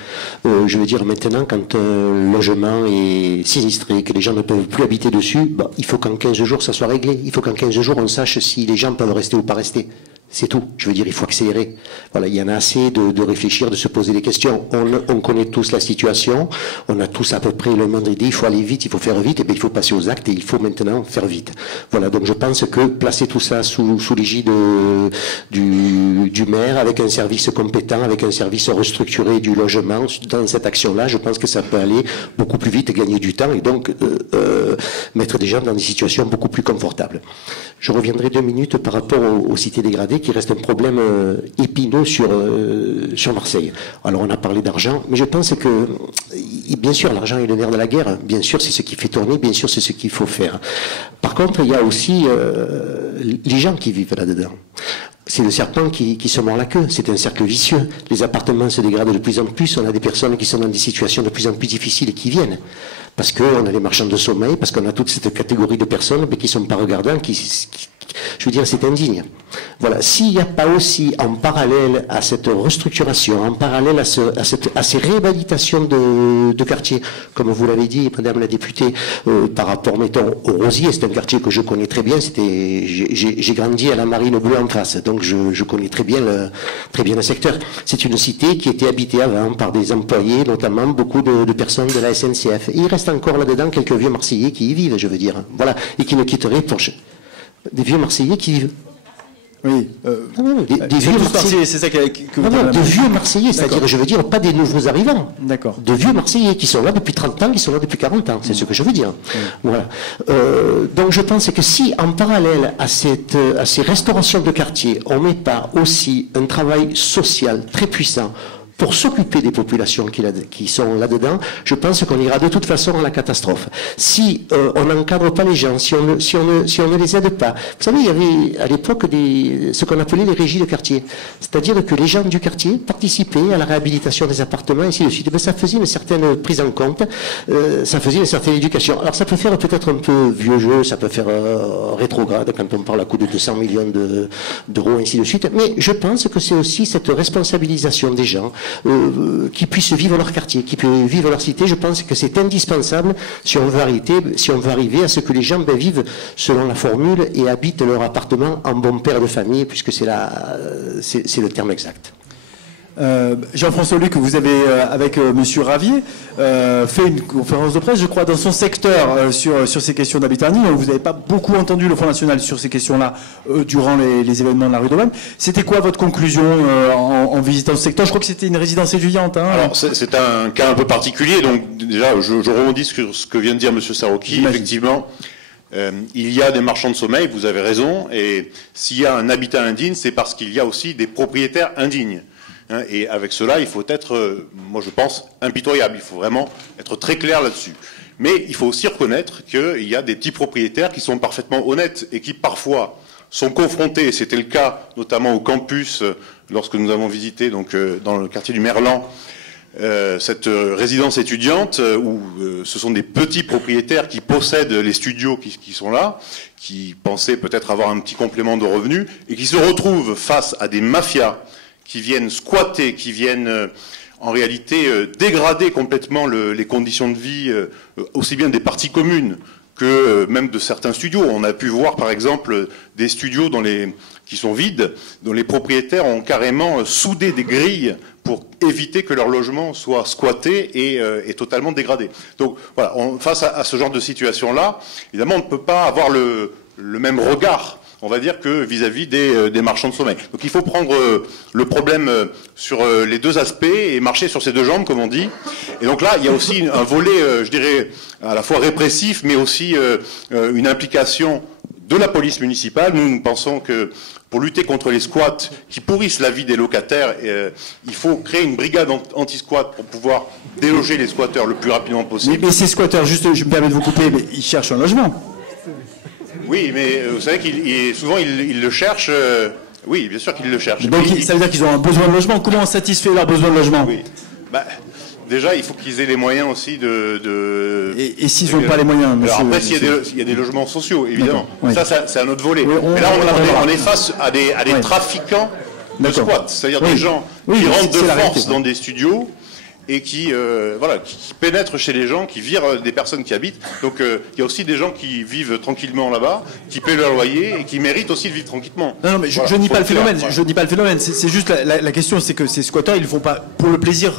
Je veux dire, maintenant, quand un logement est sinistré, que les gens ne peuvent plus habiter dessus, il faut qu'en 15 jours, ça soit réglé. Il faut qu'en 15 jours, on sache si les gens peuvent rester ou pas rester. C'est tout. Je veux dire, il faut accélérer. Voilà, il y en a assez de réfléchir, de se poser des questions. On connaît tous la situation. On a tous à peu près le même idée. Il faut aller vite, il faut faire vite, et bien il faut passer aux actes, et il faut maintenant faire vite. Voilà, donc je pense que placer tout ça sous l'égide du maire, avec un service compétent, avec un service restructuré du logement, dans cette action-là, je pense que ça peut aller beaucoup plus vite et gagner du temps, et donc mettre des gens dans des situations beaucoup plus confortables. Je reviendrai 2 minutes par rapport aux cités dégradées, qui reste un problème épineux sur Marseille. Alors on a parlé d'argent, mais je pense que, bien sûr, l'argent est le nerf de la guerre, bien sûr c'est ce qui fait tourner, bien sûr c'est ce qu'il faut faire. Par contre, il y a aussi les gens qui vivent là-dedans. C'est le serpent qui se mord la queue, c'est un cercle vicieux. Les appartements se dégradent de plus en plus, on a des personnes qui sont dans des situations de plus en plus difficiles et qui viennent. Parce qu'on a les marchands de sommeil, parce qu'on a toute cette catégorie de personnes mais qui ne sont pas regardants, je veux dire, c'est indigne. Voilà. S'il n'y a pas aussi, en parallèle à cette restructuration, en parallèle à ces réhabilitations de quartiers, comme vous l'avez dit, Madame la députée, par rapport, mettons, au Rosier, c'est un quartier que je connais très bien. J'ai grandi à la Marine Bleue en face, donc je connais très bien le secteur. C'est une cité qui était habitée avant par des employés, notamment beaucoup de personnes de la SNCF. Et il reste encore là-dedans quelques vieux Marseillais qui y vivent, je veux dire, voilà, et qui ne quitteraient pour des vieux Marseillais qui vivent. Oui. Des vieux Marseillais, c'est ça que de vieux Marseillais, c'est-à-dire, je veux dire, pas des nouveaux arrivants. D'accord. De vieux Marseillais qui sont là depuis 30 ans, qui sont là depuis 40 ans. C'est ce que je veux dire. Voilà. Donc je pense que si, en parallèle à ces restaurations de quartier, on met pas aussi un travail social très puissant pour s'occuper des populations qui sont là-dedans, je pense qu'on ira de toute façon à la catastrophe. Si on n'encadre pas les gens, si on ne les aide pas. Vous savez, il y avait à l'époque ce qu'on appelait les régies de quartier. C'est-à-dire que les gens du quartier participaient à la réhabilitation des appartements, et ainsi de suite. Ben, ça faisait une certaine prise en compte, ça faisait une certaine éducation. Alors ça peut faire peut-être un peu vieux jeu, ça peut faire rétrograde quand on parle à coup de 200 millions d'euros, ainsi de suite. Mais je pense que c'est aussi cette responsabilisation des gens qui puissent vivre leur quartier, qui puissent vivre leur cité. Je pense que c'est indispensable si on veut arriver à ce que les gens vivent selon la formule et habitent leur appartement en bon père de famille, puisque c'est le terme exact. Jean-François Luc, vous avez, avec Monsieur Ravier, fait une conférence de presse, je crois, dans son secteur sur ces questions d'habitat indigne. Vous n'avez pas beaucoup entendu le Front National sur ces questions-là durant les événements de la rue d'Aubaine. C'était quoi votre conclusion en visitant ce secteur? Je crois que c'était une résidence étudiante. Hein. Alors, c'est un cas un peu particulier. Donc, déjà, je rebondis sur ce que vient de dire Monsieur Sarroqui. Effectivement, il y a des marchands de sommeil, vous avez raison. Et s'il y a un habitat indigne, c'est parce qu'il y a aussi des propriétaires indignes. Et avec cela, il faut être, moi je pense, impitoyable. Il faut vraiment être très clair là-dessus. Mais il faut aussi reconnaître qu'il y a des petits propriétaires qui sont parfaitement honnêtes et qui parfois sont confrontés, c'était le cas notamment au campus lorsque nous avons visité donc, dans le quartier du Merlan, cette résidence étudiante où ce sont des petits propriétaires qui possèdent les studios qui sont là, qui pensaient peut-être avoir un petit complément de revenus et qui se retrouvent face à des mafias qui viennent squatter, qui viennent en réalité dégrader complètement les conditions de vie, aussi bien des parties communes que même de certains studios. On a pu voir par exemple des studios qui sont vides, dont les propriétaires ont carrément soudé des grilles pour éviter que leur logement soit squatté et totalement dégradé. Donc voilà, face à ce genre de situation-là, évidemment on ne peut pas avoir le même regard, on va dire, que vis-à-vis des marchands de sommeil. Donc il faut prendre le problème sur les deux aspects et marcher sur ses deux jambes, comme on dit. Et donc là, il y a aussi un volet, je dirais, à la fois répressif, mais aussi une implication de la police municipale. Nous pensons que pour lutter contre les squats qui pourrissent la vie des locataires, il faut créer une brigade anti-squat pour pouvoir déloger les squatteurs le plus rapidement possible. Mais ces squatteurs, juste, je me permets de vous couper, mais ils cherchent un logement. Oui, mais vous savez souvent ils le cherchent. Oui, bien sûr qu'ils le cherchent. Donc ça veut dire qu'ils ont un besoin de logement. Comment on satisfait leur besoin de logement? Oui. Déjà, il faut qu'ils aient les moyens aussi de... Et s'ils n'ont pas les moyens, monsieur, alors après, s'il y a des logements sociaux, évidemment. Oui. Ça, c'est un autre volet. Oui, mais là, on est face à des trafiquants de squat. C'est-à-dire des gens qui rentrent de force dans des studios et qui pénètrent chez les gens, qui virent des personnes qui habitent. Donc il y a aussi des gens qui vivent tranquillement là-bas, qui paient leur loyer et qui méritent aussi de vivre tranquillement. Non, mais je nie pas le phénomène. Je nie pas le phénomène. C'est juste la question, c'est que ces squatteurs, ils le font pas pour le plaisir.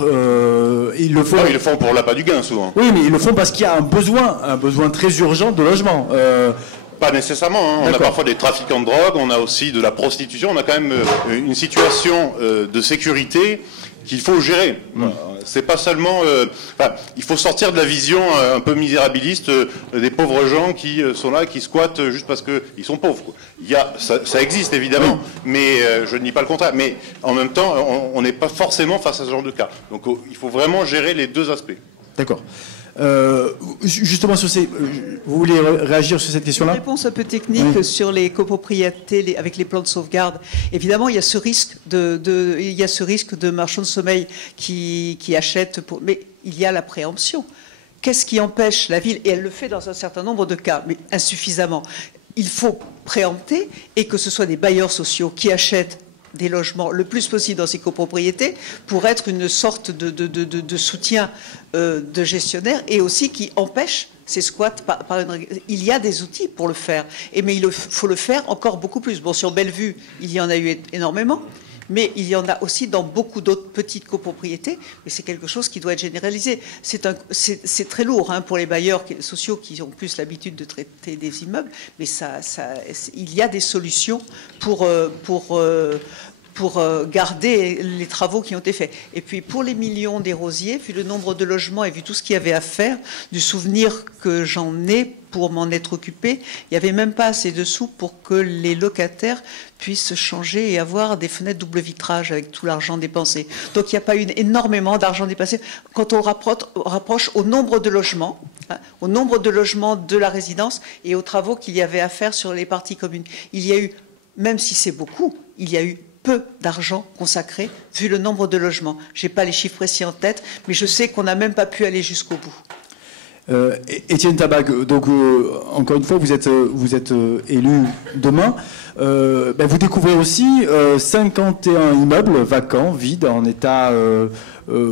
Ils le font. Non, ils le font pour l'appât du gain souvent. Oui, mais ils le font parce qu'il y a un besoin très urgent de logement. Pas nécessairement. Hein. On a parfois des trafiquants de drogue, on a aussi de la prostitution. On a quand même une situation de sécurité qu'il faut gérer. C'est pas seulement... il faut sortir de la vision un peu misérabiliste des pauvres gens qui sont là, qui squattent juste parce qu'ils sont pauvres. Ça existe évidemment, mais je ne nie pas le contraire. Mais en même temps, on n'est pas forcément face à ce genre de cas. Donc il faut vraiment gérer les deux aspects. D'accord. Justement, vous voulez réagir sur cette question-là? Une réponse un peu technique sur les copropriétés avec les plans de sauvegarde. Évidemment, il y a ce risque de marchands de sommeil qui achètent, mais il y a la préemption. Qu'est-ce qui empêche la ville, et elle le fait dans un certain nombre de cas, mais insuffisamment. Il faut préempter et que ce soit des bailleurs sociaux qui achètent des logements le plus possible dans ces copropriétés pour être une sorte de soutien de gestionnaire et aussi qui empêche ces squats il y a des outils pour le faire, mais il faut le faire encore beaucoup plus. Bon, sur Bellevue, il y en a eu énormément, mais il y en a aussi dans beaucoup d'autres petites copropriétés, mais c'est quelque chose qui doit être généralisé. C'est très lourd pour les bailleurs sociaux qui ont plus l'habitude de traiter des immeubles, mais il y a des solutions pour pour garder les travaux qui ont été faits. Et puis pour les millions des rosiers, vu le nombre de logements et vu tout ce qu'il y avait à faire, du souvenir que j'en ai pour m'en être occupé, il n'y avait même pas assez de sous pour que les locataires puissent changer et avoir des fenêtres double vitrage avec tout l'argent dépensé. Donc il n'y a pas eu énormément d'argent dépensé. Quand on rapproche au nombre de logements, au nombre de logements de la résidence et aux travaux qu'il y avait à faire sur les parties communes, il y a eu, même si c'est beaucoup, il y a eu peu d'argent consacré vu le nombre de logements. Je n'ai pas les chiffres précis en tête, mais je sais qu'on n'a même pas pu aller jusqu'au bout. Étienne Tabag, donc encore une fois, vous êtes élu demain. Vous découvrez aussi 51 immeubles vacants, vides, en état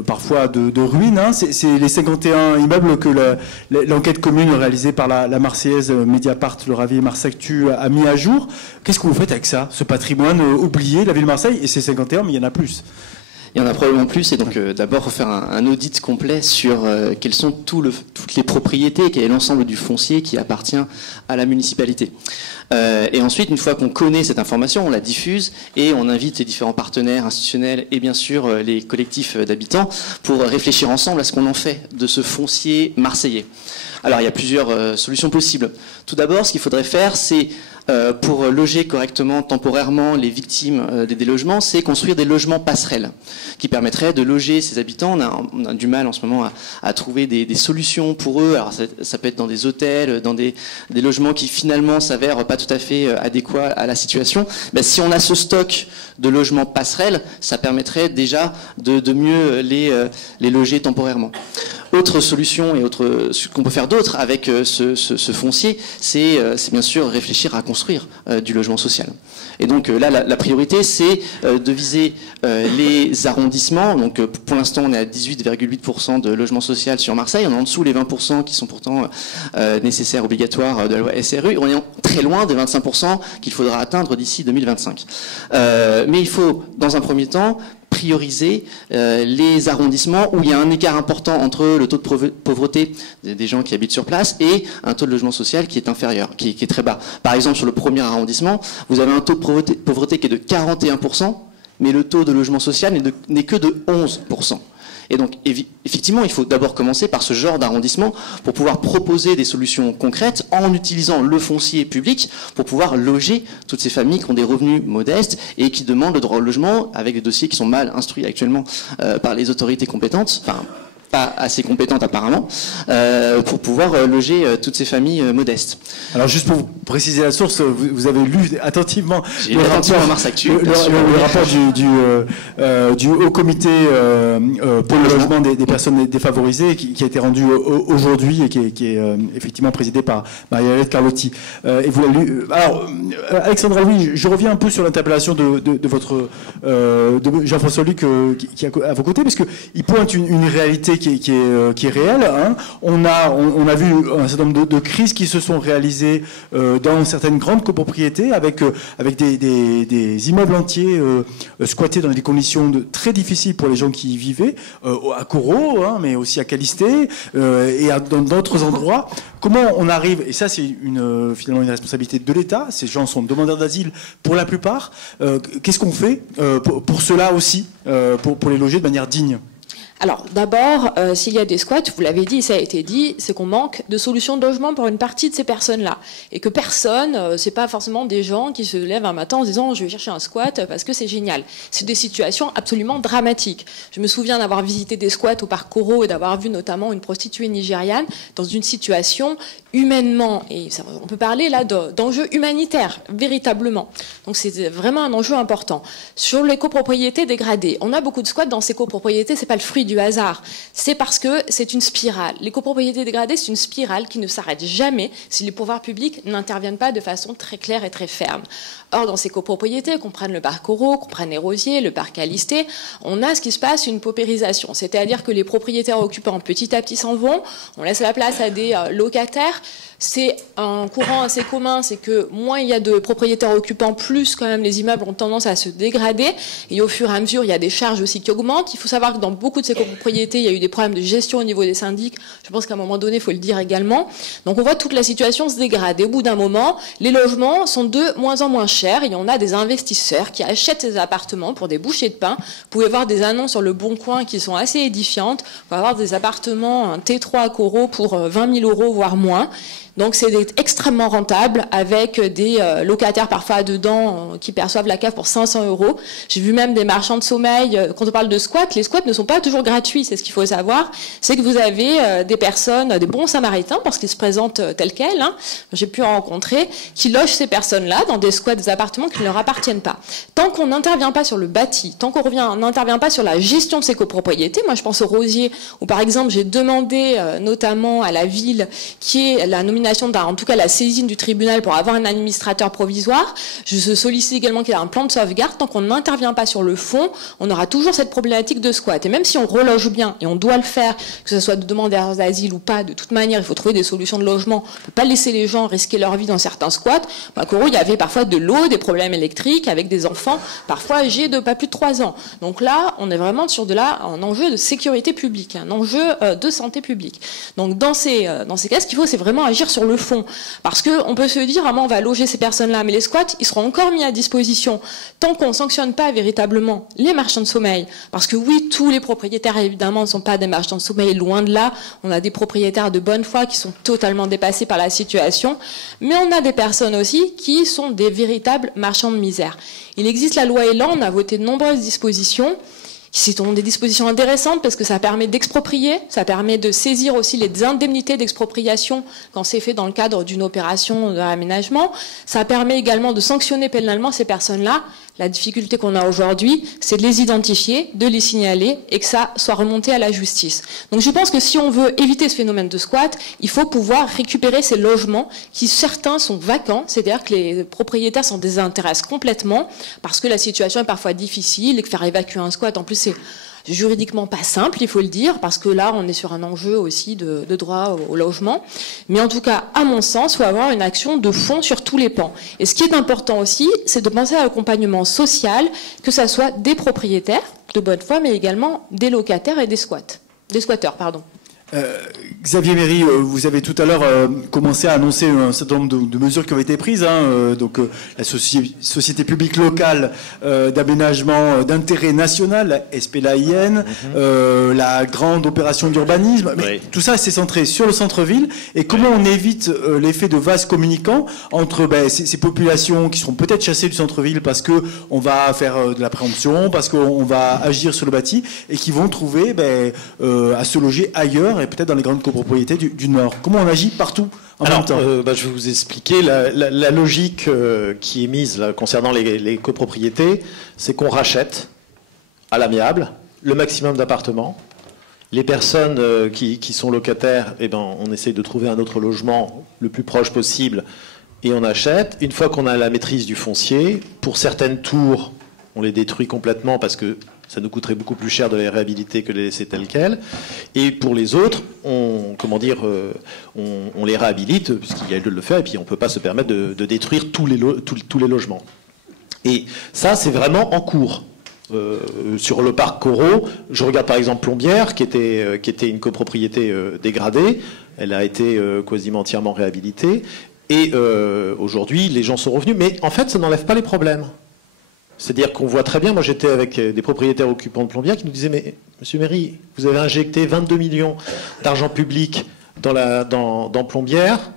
parfois de ruine. Hein. C'est les 51 immeubles que l'enquête commune réalisée par la Marseillaise Mediapart, Le Ravi et Marsactu a mis à jour. Qu'est-ce que vous faites avec ça, ce patrimoine oublié de la ville de Marseille? Et c'est 51, mais il y en a plus. Il y en a probablement plus, et donc d'abord faire un audit complet sur quelles sont toutes les propriétés, quel est l'ensemble du foncier qui appartient à la municipalité. Et ensuite, une fois qu'on connaît cette information, on la diffuse et on invite les différents partenaires institutionnels et bien sûr les collectifs d'habitants pour réfléchir ensemble à ce qu'on en fait de ce foncier marseillais. Alors il y a plusieurs solutions possibles. Tout d'abord, ce qu'il faudrait faire, c'est pour loger correctement, temporairement, les victimes des délogements, c'est construire des logements passerelles qui permettraient de loger ces habitants. On a du mal en ce moment à trouver des solutions pour eux. Alors ça peut être dans des hôtels, dans des logements qui finalement s'avèrent pas tout à fait adéquats à la situation. Si on a ce stock de logements passerelles, ça permettrait déjà de mieux les loger temporairement. Autre solution et ce qu'on peut faire d'autre avec ce foncier, c'est bien sûr réfléchir à construire du logement social. Et donc là, la priorité, c'est de viser les arrondissements. Donc pour l'instant, on est à 18,8% de logement social sur Marseille. On est en dessous les 20% qui sont pourtant nécessaires, obligatoires de la loi SRU. On est très loin des 25% qu'il faudra atteindre d'ici 2025. Mais il faut, dans un premier temps, prioriser les arrondissements où il y a un écart important entre le taux de pauvreté des gens qui habitent sur place et un taux de logement social qui est inférieur, qui est très bas. Par exemple, sur le premier arrondissement, vous avez un taux de pauvreté qui est de 41%, mais le taux de logement social n'est que de 11%. Et donc, effectivement, il faut d'abord commencer par ce genre d'arrondissement pour pouvoir proposer des solutions concrètes en utilisant le foncier public pour pouvoir loger toutes ces familles qui ont des revenus modestes et qui demandent le droit au logement avec des dossiers qui sont mal instruits actuellement par les autorités compétentes. Enfin, pas assez compétente apparemment, pour pouvoir loger toutes ces familles modestes. Alors juste pour vous préciser la source, vous avez lu attentivement le rapport du Haut Comité pour le logement des personnes défavorisées qui a été rendu aujourd'hui et qui est effectivement présidé par Marie-Hélène Carlotti. Et vous l'avez lu. Alors, Alexandra Louis, je reviens un peu sur l'interpellation de votre de Jean-François Luc qui est à vos côtés, parce qu'il pointe une réalité qui est réelle. Hein. On a vu un certain nombre de crises qui se sont réalisées dans certaines grandes copropriétés avec des immeubles entiers squattés dans des conditions très difficiles pour les gens qui y vivaient, à Corot, hein, mais aussi à Calisté et dans d'autres endroits. Comment on arrive, et ça c'est finalement une responsabilité de l'État, ces gens sont demandeurs d'asile pour la plupart, qu'est-ce qu'on fait pour cela aussi, pour les loger de manière digne ? Alors d'abord, s'il y a des squats, vous l'avez dit, ça a été dit, c'est qu'on manque de solutions de logement pour une partie de ces personnes-là. Et que personne, c'est pas forcément des gens qui se lèvent un matin en se disant je vais chercher un squat parce que c'est génial. C'est des situations absolument dramatiques. Je me souviens d'avoir visité des squats au parc Corot et d'avoir vu notamment une prostituée nigériane dans une situation humainement, et ça, on peut parler là d'enjeux humanitaires, véritablement. Donc c'est vraiment un enjeu important. Sur les copropriétés dégradées, on a beaucoup de squats dans ces copropriétés, c'est pas le fruit du hasard. C'est parce que c'est une spirale. Les copropriétés dégradées, c'est une spirale qui ne s'arrête jamais si les pouvoirs publics n'interviennent pas de façon très claire et très ferme. Or, dans ces copropriétés, qu'on prenne le parc Corot, qu'on prenne les Rosiers, le parc Calisté, on a ce qui se passe, une paupérisation. C'est-à-dire que les propriétaires occupants petit à petit s'en vont, on laisse la place à des locataires. c'est un courant assez commun, c'est que moins il y a de propriétaires occupants, plus quand même les immeubles ont tendance à se dégrader. Et au fur et à mesure, il y a des charges aussi qui augmentent. Il faut savoir que dans beaucoup de ces copropriétés, il y a eu des problèmes de gestion au niveau des syndics. Je pense qu'à un moment donné, il faut le dire également. Donc on voit toute la situation se dégrader. Au bout d'un moment, les logements sont de moins en moins chers. Et on a des investisseurs qui achètent ces appartements pour des bouchées de pain. Vous pouvez voir des annonces sur le Bon Coin qui sont assez édifiantes. On va avoir des appartements, un T3 à Corot pour 20 000 €, voire moins. Donc c'est extrêmement rentable avec des locataires parfois dedans qui perçoivent la cave pour 500 €. J'ai vu même des marchands de sommeil, quand on parle de squats, les squats ne sont pas toujours gratuits, c'est ce qu'il faut savoir. C'est que vous avez des personnes, des bons samaritains, parce qu'ils se présentent tels quels, hein, j'ai pu en rencontrer, qui logent ces personnes-là dans des squats, des appartements qui ne leur appartiennent pas. Tant qu'on n'intervient pas sur le bâti, tant qu'on n'intervient pas sur la gestion de ces copropriétés, moi je pense au Rosier, où par exemple j'ai demandé notamment à la ville, qui est la nomination en tout cas la saisine du tribunal pour avoir un administrateur provisoire. Je sollicite également qu'il y ait un plan de sauvegarde. Tant qu'on n'intervient pas sur le fond, on aura toujours cette problématique de squat. Et même si on reloge bien, et on doit le faire, que ce soit de demandeurs d'asile ou pas, de toute manière, il faut trouver des solutions de logement. On ne peut pas laisser les gens risquer leur vie dans certains squats. À Corot, il y avait parfois de l'eau, des problèmes électriques, avec des enfants, parfois âgés de pas plus de 3 ans. Donc là, on est vraiment sur un enjeu de sécurité publique, un enjeu de santé publique. Donc dans ces cas, ce qu'il faut, c'est vraiment agir sur le fond. Parce qu'on peut se dire, on va loger ces personnes-là, mais les squats, ils seront encore mis à disposition tant qu'on ne sanctionne pas véritablement les marchands de sommeil. Parce que oui, tous les propriétaires, évidemment, ne sont pas des marchands de sommeil, loin de là. On a des propriétaires de bonne foi qui sont totalement dépassés par la situation. Mais on a des personnes aussi qui sont des véritables marchands de misère. Il existe la loi Elan, on a voté de nombreuses dispositions. Ce sont des dispositions intéressantes parce que ça permet d'exproprier, ça permet de saisir aussi les indemnités d'expropriation quand c'est fait dans le cadre d'une opération de réaménagement. Ça permet également de sanctionner pénalement ces personnes-là. La difficulté qu'on a aujourd'hui, c'est de les identifier, de les signaler et que ça soit remonté à la justice. Donc je pense que si on veut éviter ce phénomène de squat, il faut pouvoir récupérer ces logements qui certains sont vacants, c'est-à-dire que les propriétaires s'en désintéressent complètement parce que la situation est parfois difficile et que faire évacuer un squat, en plus c'est juridiquement pas simple, il faut le dire, parce que là, on est sur un enjeu aussi de droit au logement. Mais en tout cas, à mon sens, il faut avoir une action de fond sur tous les pans. Et ce qui est important aussi, c'est de penser à l'accompagnement social, que ça soit des propriétaires de bonne foi, mais également des locataires et des squatteurs, pardon. Xavier Méry, vous avez tout à l'heure commencé à annoncer un certain nombre de mesures qui ont été prises. Donc la société publique locale d'aménagement d'intérêt national, la SPLAIN, la grande opération d'urbanisme. Mais tout ça, c'est centré sur le centre-ville. Et comment on évite l'effet de vase communicant entre ces populations qui seront peut-être chassées du centre-ville parce qu'on va faire de la préemption, parce qu'on va agir sur le bâti, et qui vont trouver à se loger ailleurs, et peut-être dans les grandes copropriétés du Nord. Comment on agit partout en même temps? Je vais vous expliquer la logique qui est mise là, concernant les copropriétés, c'est qu'on rachète à l'amiable le maximum d'appartements. Les personnes qui sont locataires, on essaye de trouver un autre logement le plus proche possible et on achète. Une fois qu'on a la maîtrise du foncier, pour certaines tours, on les détruit complètement parce que ça nous coûterait beaucoup plus cher de les réhabiliter que de les laisser telles quelles. Et pour les autres, on les réhabilite, puisqu'il y a lieu de le faire, et puis on ne peut pas se permettre de détruire tous les logements. Et ça, c'est vraiment en cours. Sur le parc Corot, je regarde par exemple Plombières, qui était une copropriété dégradée. Elle a été quasiment entièrement réhabilitée. Et aujourd'hui, les gens sont revenus. Mais en fait, ça n'enlève pas les problèmes. C'est-à-dire qu'on voit très bien, moi j'étais avec des propriétaires occupants de Plombières qui nous disaient « Mais monsieur Méry, vous avez injecté 22 millions d'argent public dans Plombières,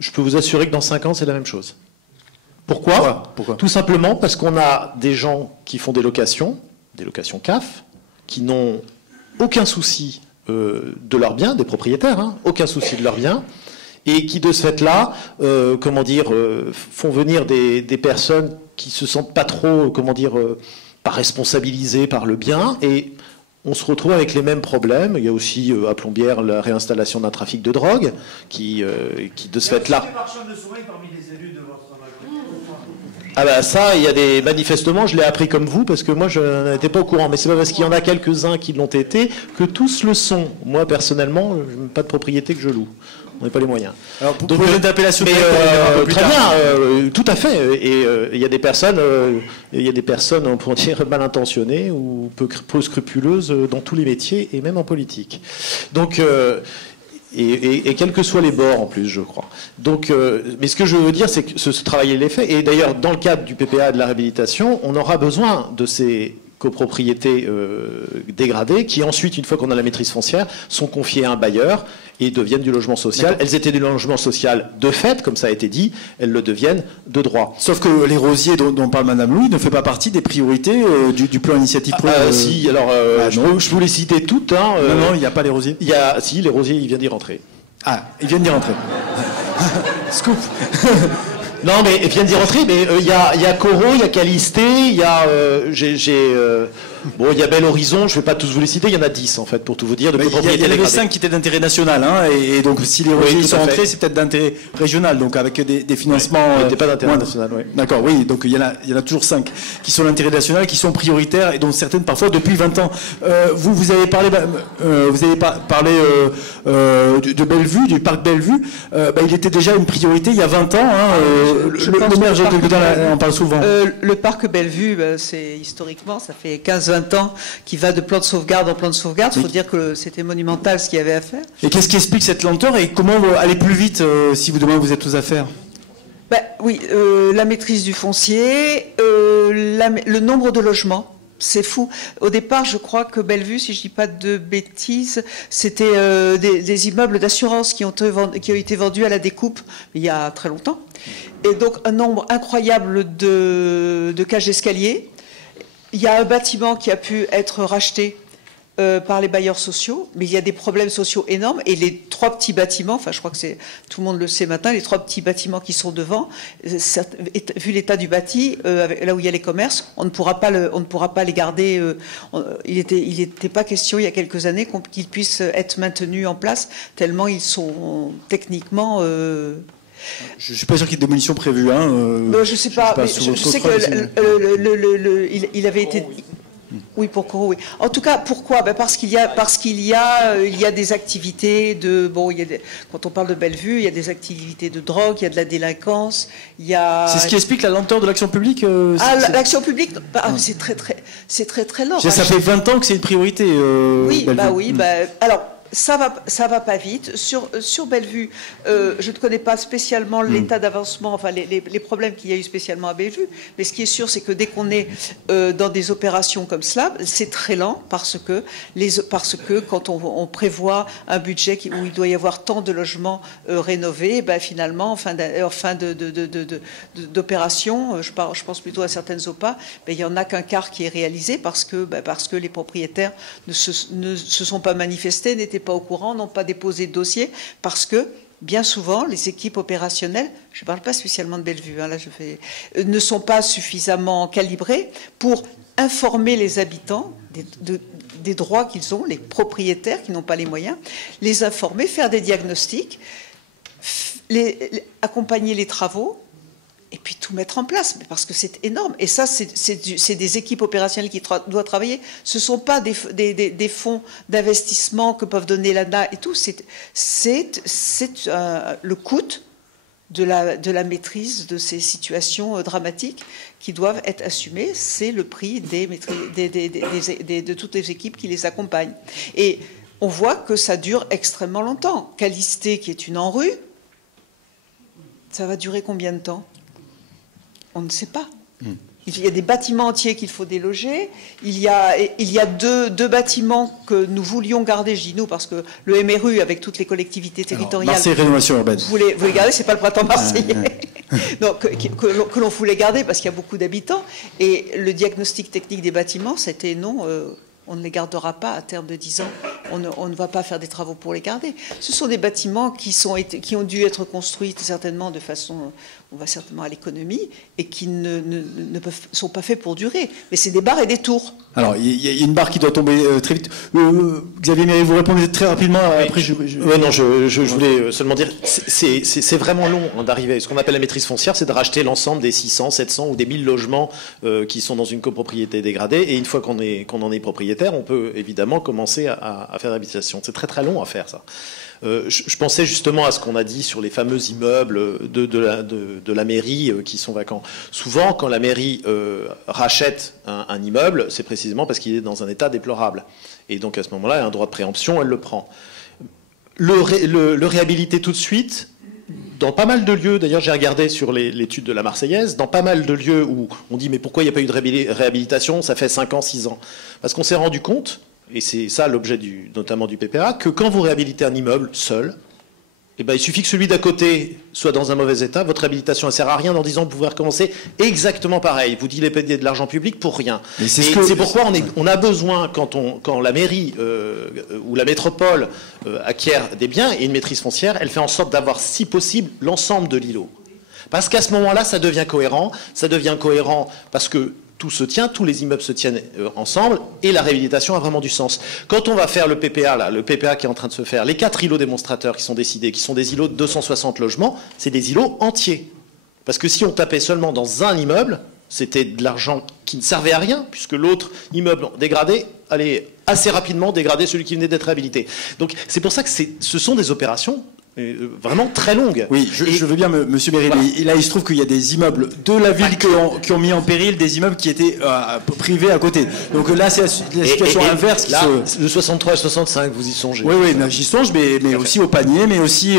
je peux vous assurer que dans 5 ans c'est la même chose. » Pourquoi ? Tout simplement parce qu'on a des gens qui font des locations CAF, qui n'ont aucun souci de leurs biens, des propriétaires, aucun souci de leurs biens, et qui de ce fait-là, font venir des personnes qui se sentent pas trop, pas responsabilisés par le bien, et on se retrouve avec les mêmes problèmes. Il y a aussi à Plombières la réinstallation d'un trafic de drogue qui de ce fait-là. Ça, il y a des manifestement, je l'ai appris comme vous parce que moi je n'étais pas au courant, mais c'est pas parce qu'il y en a quelques-uns qui l'ont été que tous le sont. Moi personnellement, pas de propriété que je loue. On n'a pas les moyens. Alors, pour d'appellation, très bien, tout à fait. Et il y a des personnes, on pourrait dire, mal intentionnées ou peu scrupuleuses dans tous les métiers et même en politique. Donc, et quels que soient les bords en plus, je crois. Donc, mais ce que je veux dire, c'est que ce travail est fait. Et d'ailleurs, dans le cadre du PPA et de la réhabilitation, on aura besoin de ces copropriétés dégradées qui ensuite, une fois qu'on a la maîtrise foncière, sont confiées à un bailleur et deviennent du logement social. Elles étaient du logement social de fait, comme ça a été dit, elles le deviennent de droit. Sauf que les rosiers dont parle Madame Louis ne fait pas partie des priorités du plan initiative. Si, alors je vous les citer toutes. Hein, non, il n'y a pas les rosiers. Si, les rosiers, ils viennent d'y rentrer. Ah, ils viennent d'y rentrer. Scoop. Non, mais ils viennent d'y rentrer, mais il y a Coro, il y a Calisté, il y a il y a Bel Horizon, je ne vais pas tous vous les citer, il y en a 10 en fait, pour tout vous dire. Il y en avait 5 qui étaient d'intérêt national, hein, et donc si les rosiers sont rentrés, c'est peut-être d'intérêt régional, donc avec des financements. Oui, pas d'intérêt national, oui. D'accord, oui, donc il y en a toujours 5 qui sont d'intérêt national, qui sont prioritaires, et dont certaines parfois depuis 20 ans. Vous avez parlé, de Bellevue, du parc Bellevue. Il était déjà une priorité il y a 20 ans. Hein, le maire Jacques Godin en parle souvent. Le parc Bellevue, c'est historiquement, ça fait 15-20 ans qu'il va de plan de sauvegarde en plan de sauvegarde. Il faut dire que c'était monumental ce qu'il y avait à faire. Et qu'est-ce qui explique cette lenteur et comment aller plus vite si demain vous êtes aux affaires? La maîtrise du foncier, le nombre de logements. C'est fou. Au départ, je crois que Bellevue, si je ne dis pas de bêtises, c'était des immeubles d'assurance qui ont été vendus à la découpe il y a très longtemps. Et donc un nombre incroyable de cages d'escalier. Il y a un bâtiment qui a pu être racheté par les bailleurs sociaux, mais il y a des problèmes sociaux énormes. Et les 3 petits bâtiments, enfin je crois que tout le monde le sait maintenant, les 3 petits bâtiments qui sont devant, vu l'état du bâti, là où il y a les commerces, on ne pourra pas les garder. Il n'était pas question il y a quelques années qu'ils puissent être maintenus en place, tellement ils sont techniquement... Je ne suis pas sûr qu'il y ait de démolition prévue. Hein, je ne sais pas. Je sais qu'il avait été... Oui, pour Coro, oui. En tout cas, pourquoi? Parce qu'il y a des activités de... quand on parle de Bellevue, il y a des activités de drogue, il y a de la délinquance, il y a... C'est ce qui explique la lenteur de l'action publique l'action publique, c'est très lent. Ça fait 20 ans que c'est une priorité. Alors... Ça va pas vite. Sur Bellevue, je ne connais pas spécialement l'état d'avancement, enfin les problèmes qu'il y a eu spécialement à Bellevue, mais ce qui est sûr, c'est que dès qu'on est dans des opérations comme cela, c'est très lent parce que quand on prévoit un budget où il doit y avoir tant de logements rénovés, finalement, en fin d'opération, je pense plutôt à certaines OPA, il n'y en a qu'un quart qui est réalisé parce que les propriétaires ne se sont pas manifestés, n'étaient pas au courant, n'ont pas déposé de dossier, parce que bien souvent, les équipes opérationnelles, je ne parle pas spécialement de Bellevue, ne sont pas suffisamment calibrées pour informer les habitants des droits qu'ils ont, les propriétaires qui n'ont pas les moyens, les informer, faire des diagnostics, accompagner les travaux, et puis tout mettre en place, parce que c'est énorme. Et ça, c'est des équipes opérationnelles qui doivent travailler. Ce ne sont pas des fonds d'investissement que peuvent donner l'ANA et tout. C'est le coût de la maîtrise de ces situations dramatiques qui doivent être assumées. C'est le prix de toutes les équipes qui les accompagnent. Et on voit que ça dure extrêmement longtemps. Calisté, qui est une ANRU, ça va durer combien de temps ? On ne sait pas. Il y a des bâtiments entiers qu'il faut déloger. Il y a deux bâtiments que nous voulions garder, je dis nous, parce que le MRU, avec toutes les collectivités territoriales... Marseille Rénovation Urbaine. Vous voulez garder, c'est pas le printemps marseillais. Donc, que l'on voulait garder parce qu'il y a beaucoup d'habitants. Et le diagnostic technique des bâtiments, c'était non... on ne les gardera pas à terme de 10 ans. On ne va pas faire des travaux pour les garder. Ce sont des bâtiments qui ont dû être construits certainement de façon, on va certainement à l'économie, et qui sont pas faits pour durer. Mais c'est des barres et des tours. Alors, il y a une barre qui doit tomber très vite. Xavier Méry, vous répondez très rapidement. Après, je voulais seulement dire, c'est vraiment long d'arriver. Ce qu'on appelle la maîtrise foncière, c'est de racheter l'ensemble des 600, 700 ou des 1000 logements qui sont dans une copropriété dégradée. Et une fois qu'on en est propriétaire, on peut évidemment commencer à faire de réhabilitation. C'est très très long à faire ça. Je pensais justement à ce qu'on a dit sur les fameux immeubles de la mairie qui sont vacants. Souvent, quand la mairie rachète un immeuble, c'est précisément parce qu'il est dans un état déplorable. Et donc à ce moment-là, elle a un droit de préemption, elle le prend. Le réhabiliter tout de suite, dans pas mal de lieux, d'ailleurs j'ai regardé sur l'étude de la Marseillaise, dans pas mal de lieux où on dit mais pourquoi il n'y a pas eu de réhabilitation, ça fait 5 ans, 6 ans. Parce qu'on s'est rendu compte, et c'est ça l'objet notamment du PPA, que quand vous réhabilitez un immeuble seul, eh ben, il suffit que celui d'à côté soit dans un mauvais état, votre réhabilitation ne sert à rien en disant que vous pouvez recommencer exactement pareil. Vous dilapidez de l'argent public pour rien. Et c'est pourquoi on a besoin, quand la mairie ou la métropole acquiert des biens et une maîtrise foncière, elle fait en sorte d'avoir, si possible, l'ensemble de l'îlot. Parce qu'à ce moment-là, ça devient cohérent. Ça devient cohérent parce que tout se tient, tous les immeubles se tiennent ensemble, et la réhabilitation a vraiment du sens. Quand on va faire le PPA, là, le PPA qui est en train de se faire, les 4 îlots démonstrateurs qui sont décidés, qui sont des îlots de 260 logements, c'est des îlots entiers. Parce que si on tapait seulement dans un immeuble, c'était de l'argent qui ne servait à rien, puisque l'autre immeuble dégradé allait assez rapidement dégrader celui qui venait d'être réhabilité. Donc c'est pour ça que ce sont des opérations vraiment très longue. Oui, je veux bien, monsieur Méry, voilà. Mais là, il se trouve qu'il y a des immeubles de la ville qui ont mis en péril des immeubles qui étaient privés à côté. Donc là, c'est la situation inverse. Là, le 63 et 65, vous y songez. Oui, oui, j'y songe, mais aussi au panier, mais aussi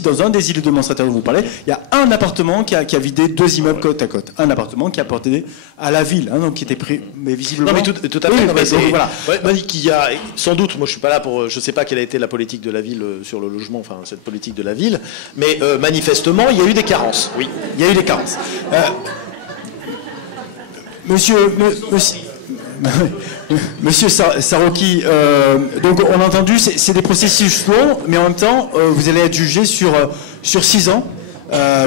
dans un des îlots démonstrateurs dont vous parlez, il y a un appartement qui a vidé 2 immeubles côte à côte. Un appartement qui a apporté à la ville, hein, donc qui était pris, mais visiblement. Non, mais tout à fait. Oui, voilà. Il y a sans doute, moi je suis pas là pour, je sais pas quelle a été la politique de la ville sur le logement, enfin cette politique de la ville, mais manifestement il y a eu des carences. Oui, il y a eu des carences. Monsieur Sarroqui, donc on a entendu, c'est des processus longs, mais en même temps, vous allez être jugé sur 6 ans.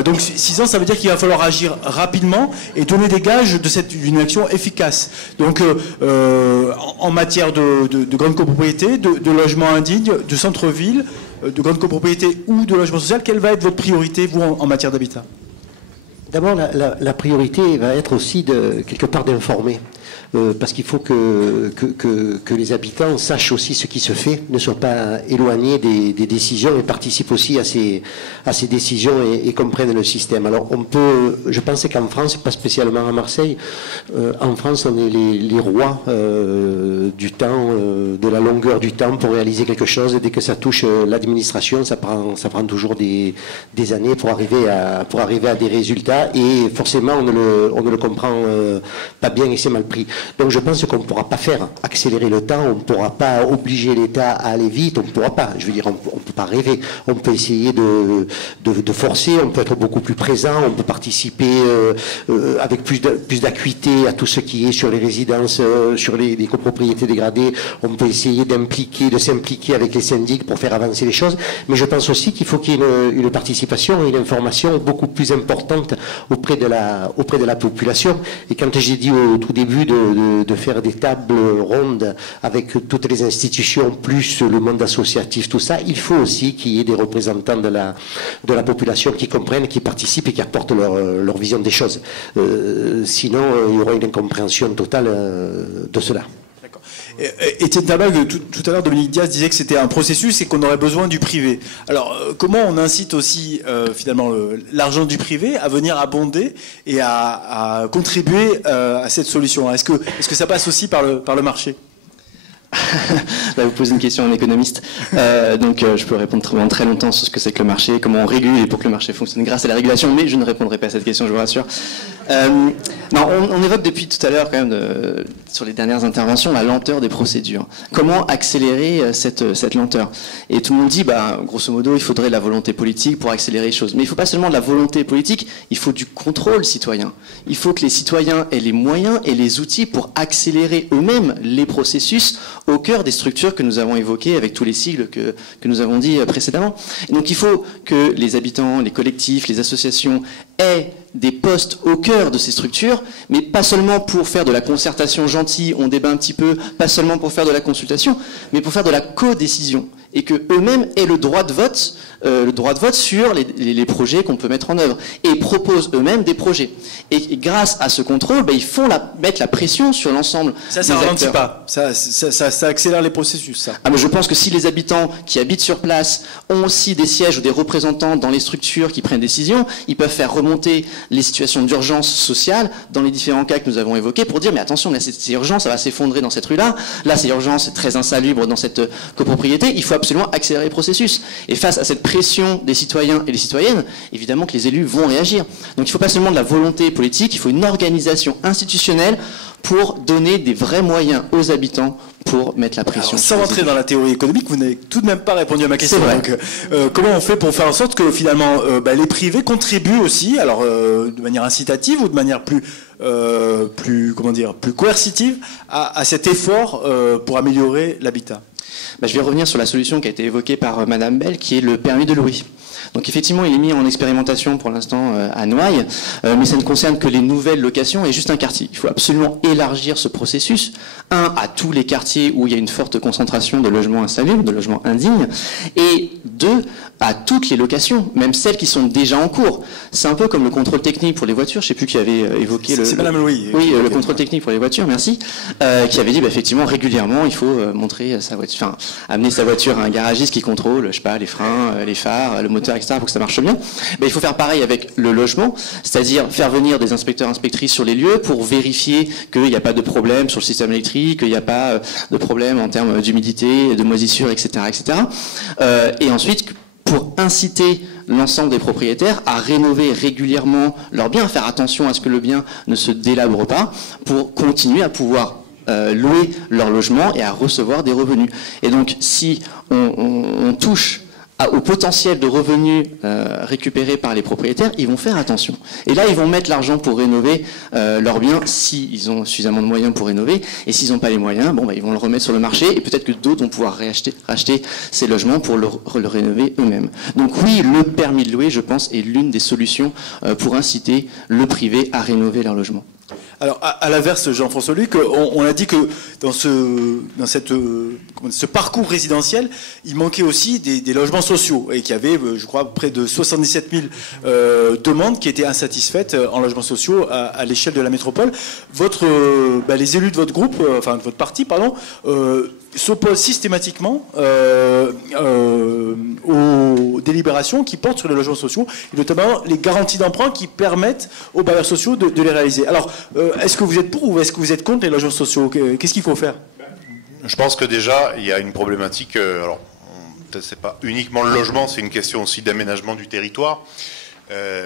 Donc 6 ans, ça veut dire qu'il va falloir agir rapidement et donner des gages d'une action efficace. Donc en matière de grande copropriété, de logement indigne, de centre-ville, de grande copropriété ou de logement social, quelle va être votre priorité, vous, en matière d'habitat ? D'abord, la priorité va être aussi quelque part d'informer. Parce qu'il faut que les habitants sachent aussi ce qui se fait, ne soient pas éloignés des décisions et participent aussi à ces décisions et comprennent le système. Alors je pense qu'en France, pas spécialement à Marseille, en France on est les rois du temps, de la longueur du temps pour réaliser quelque chose. Et dès que ça touche l'administration, ça prend toujours des années pour arriver à des résultats, et forcément on ne le comprend pas bien et c'est mal pris. Donc je pense qu'on ne pourra pas faire accélérer le temps, on ne pourra pas obliger l'État à aller vite, on ne pourra pas. Je veux dire, on ne peut pas rêver. On peut essayer de forcer, on peut être beaucoup plus présent, on peut participer avec plus d'acuité à tout ce qui est sur les résidences, sur les copropriétés dégradées. On peut essayer de s'impliquer avec les syndics pour faire avancer les choses. Mais je pense aussi qu'il faut qu'il y ait une participation et une information beaucoup plus importante auprès de la population. Et quand j'ai dit au tout début de faire des tables rondes avec toutes les institutions, plus le monde associatif, tout ça, il faut aussi qu'il y ait des représentants de la population qui comprennent, qui participent et qui apportent leur vision des choses. Sinon, il y aura une incompréhension totale de cela. Étienne Tabag, tout à l'heure, Dominique Diaz disait que c'était un processus et qu'on aurait besoin du privé. Alors, comment on incite aussi, finalement, l'argent du privé à venir abonder et à contribuer à cette solution ? Est-ce que ça passe aussi par le marché ? Là, vous posez une question à un économiste, donc je peux répondre pendant très longtemps sur ce que c'est que le marché, comment on régule pour que le marché fonctionne grâce à la régulation, mais je ne répondrai pas à cette question, je vous rassure. Non, on évoque depuis tout à l'heure quand même sur les dernières interventions la lenteur des procédures. Comment accélérer cette lenteur ? Et tout le monde dit, grosso modo, il faudrait de la volonté politique pour accélérer les choses. Mais il ne faut pas seulement de la volonté politique, il faut du contrôle citoyen. Il faut que les citoyens aient les moyens et les outils pour accélérer eux-mêmes les processus au cœur des structures que nous avons évoquées avec tous les sigles que nous avons dit précédemment. Et donc il faut que les habitants, les collectifs, les associations aient des postes au cœur de ces structures, mais pas seulement pour faire de la concertation gentille, on débat un petit peu, pas seulement pour faire de la consultation, mais pour faire de la codécision, et que eux-mêmes aient le droit de vote le droit de vote sur les projets qu'on peut mettre en œuvre et proposent eux-mêmes des projets. Et grâce à ce contrôle, ils font mettre la pression sur l'ensemble des acteurs. Ça ralentit pas. Ça accélère les processus, ça. Ah, mais je pense que si les habitants qui habitent sur place ont aussi des sièges ou des représentants dans les structures qui prennent des décisions, ils peuvent faire remonter les situations d'urgence sociale dans les différents cas que nous avons évoqués pour dire mais attention, là c'est urgent, ça va s'effondrer dans cette rue-là, là c'est urgent, c'est très insalubre dans cette copropriété, il faut absolument accélérer le processus. Et face à cette pression des citoyens et des citoyennes, évidemment que les élus vont réagir. Donc il ne faut pas seulement de la volonté politique, il faut une organisation institutionnelle pour donner des vrais moyens aux habitants pour mettre la pression. Alors, sans rentrer dans la théorie économique, vous n'avez tout de même pas répondu à ma question. Donc, comment on fait pour faire en sorte que finalement les privés contribuent aussi, alors de manière incitative ou de manière plus coercitive à cet effort pour améliorer l'habitat? Je vais revenir sur la solution qui a été évoquée par Madame Bell, qui est le permis de louer. Donc effectivement, il est mis en expérimentation pour l'instant à Noailles, mais ça ne concerne que les nouvelles locations et juste un quartier. Il faut absolument élargir ce processus, à tous les quartiers où il y a une forte concentration de logements insalubres, de logements indignes, et 2, à toutes les locations, même celles qui sont déjà en cours. C'est un peu comme le contrôle technique pour les voitures, je ne sais plus qui avait évoqué c'est Madame Louis. Oui, le contrôle technique pour les voitures, merci, qui avait dit effectivement régulièrement il faut montrer sa voiture, amener sa voiture à un garagiste qui contrôle, je sais pas, les freins, les phares, le moteur, etc. pour que ça marche bien. Il faut faire pareil avec le logement, c'est-à-dire faire venir des inspecteurs, inspectrices sur les lieux pour vérifier qu'il n'y a pas de problème sur le système électrique, qu'il n'y a pas de problème en termes d'humidité, de moisissure, etc., etc. Et ensuite, pour inciter l'ensemble des propriétaires à rénover régulièrement leur bien, à faire attention à ce que le bien ne se délabre pas, pour continuer à pouvoir louer leur logement et à recevoir des revenus. Et donc, si on touche au potentiel de revenus récupérés par les propriétaires, ils vont faire attention. Et là, ils vont mettre l'argent pour rénover leurs biens, s'ils ont suffisamment de moyens pour rénover. Et s'ils n'ont pas les moyens, ils vont le remettre sur le marché. Et peut-être que d'autres vont pouvoir racheter ces logements pour le rénover eux-mêmes. Donc oui, le permis de louer, je pense, est l'une des solutions pour inciter le privé à rénover leur logement. Alors, à l'inverse, Jean-François Luc, on a dit que dans ce parcours résidentiel, il manquait aussi des logements sociaux et qu'il y avait, je crois, près de 77 000 demandes qui étaient insatisfaites en logements sociaux à l'échelle de la métropole. Les élus de votre groupe, de votre parti, pardon, s'opposent systématiquement aux délibérations qui portent sur les logements sociaux, et notamment les garanties d'emprunt qui permettent aux bailleurs sociaux de les réaliser. Alors, est-ce que vous êtes pour ou est-ce que vous êtes contre les logements sociaux? Qu'est-ce qu'il faut faire? Je pense que déjà, il y a une problématique, alors, c'est pas uniquement le logement, c'est une question aussi d'aménagement du territoire,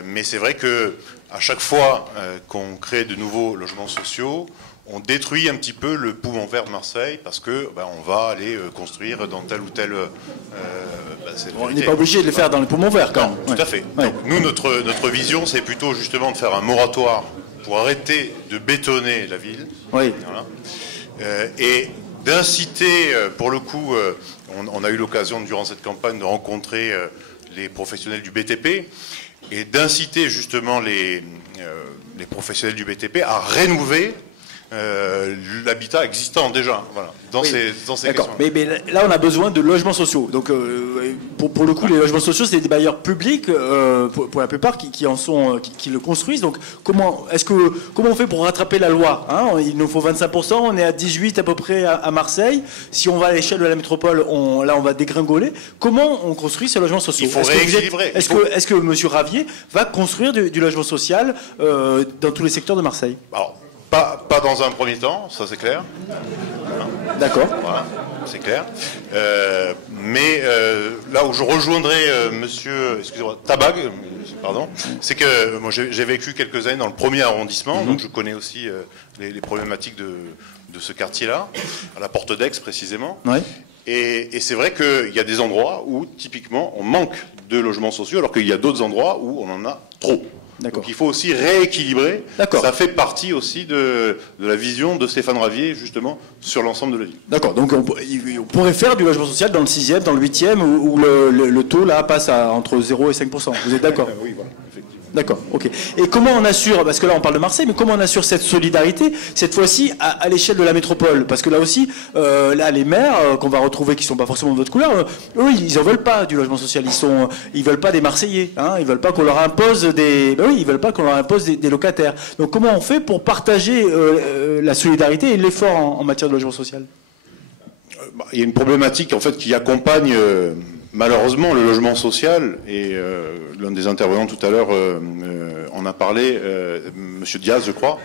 mais c'est vrai que à chaque fois qu'on crée de nouveaux logements sociaux, on détruit un petit peu le poumon vert de Marseille parce que on va aller construire dans tel ou tel. On n'est pas obligé de le faire dans le poumon vert, quand même. Tout à fait. Donc, nous, notre vision, c'est plutôt justement de faire un moratoire pour arrêter de bétonner la ville. Oui. Voilà. Et d'inciter, pour le coup, on a eu l'occasion durant cette campagne de rencontrer les professionnels du BTP et d'inciter justement les professionnels du BTP à rénover l'habitat existant déjà, voilà, dans ces questions. Mais là, on a besoin de logements sociaux. Donc, pour le coup, les logements sociaux, c'est des bailleurs publics, pour la plupart, qui le construisent. Donc, comment on fait pour rattraper la loi, hein? Il nous faut 25%, on est à 18 à peu près à Marseille. Si on va à l'échelle de la métropole, on va dégringoler. Comment on construit ces logements sociaux? Il faut rééquilibrer. Est-ce que M. Ravier va construire du logement social dans tous les secteurs de Marseille? Alors, pas dans un premier temps, ça c'est clair. D'accord. Voilà, c'est clair. Mais là où je rejoindrai monsieur, excusez-moi, Tabag, pardon, c'est que moi j'ai vécu quelques années dans le premier arrondissement, donc je connais aussi les problématiques de ce quartier-là, à la Porte d'Aix précisément. Ouais. Et c'est vrai qu'il y a des endroits où typiquement on manque de logements sociaux, alors qu'il y a d'autres endroits où on en a trop. Donc il faut aussi rééquilibrer. Ça fait partie aussi de la vision de Stéphane Ravier, justement, sur l'ensemble de la ville. D'accord. Donc on pourrait faire du logement social dans le 6e, dans le 8e, où le taux là passe entre 0 et 5%. Vous êtes d'accord? Oui, voilà, effectivement. D'accord, ok. Et comment on assure, parce que là on parle de Marseille, mais comment on assure cette solidarité, cette fois-ci à l'échelle de la métropole? Parce que là aussi, là les maires qu'on va retrouver qui ne sont pas forcément de votre couleur, eux ils n'en veulent pas du logement social, ils veulent pas des Marseillais, hein, ils veulent pas qu'on leur impose ils veulent pas qu'on leur impose des locataires. Donc comment on fait pour partager la solidarité et l'effort en matière de logement social? Il y a une problématique en fait qui accompagne malheureusement le logement social, et l'un des intervenants tout à l'heure en a parlé, Monsieur Diaz je crois.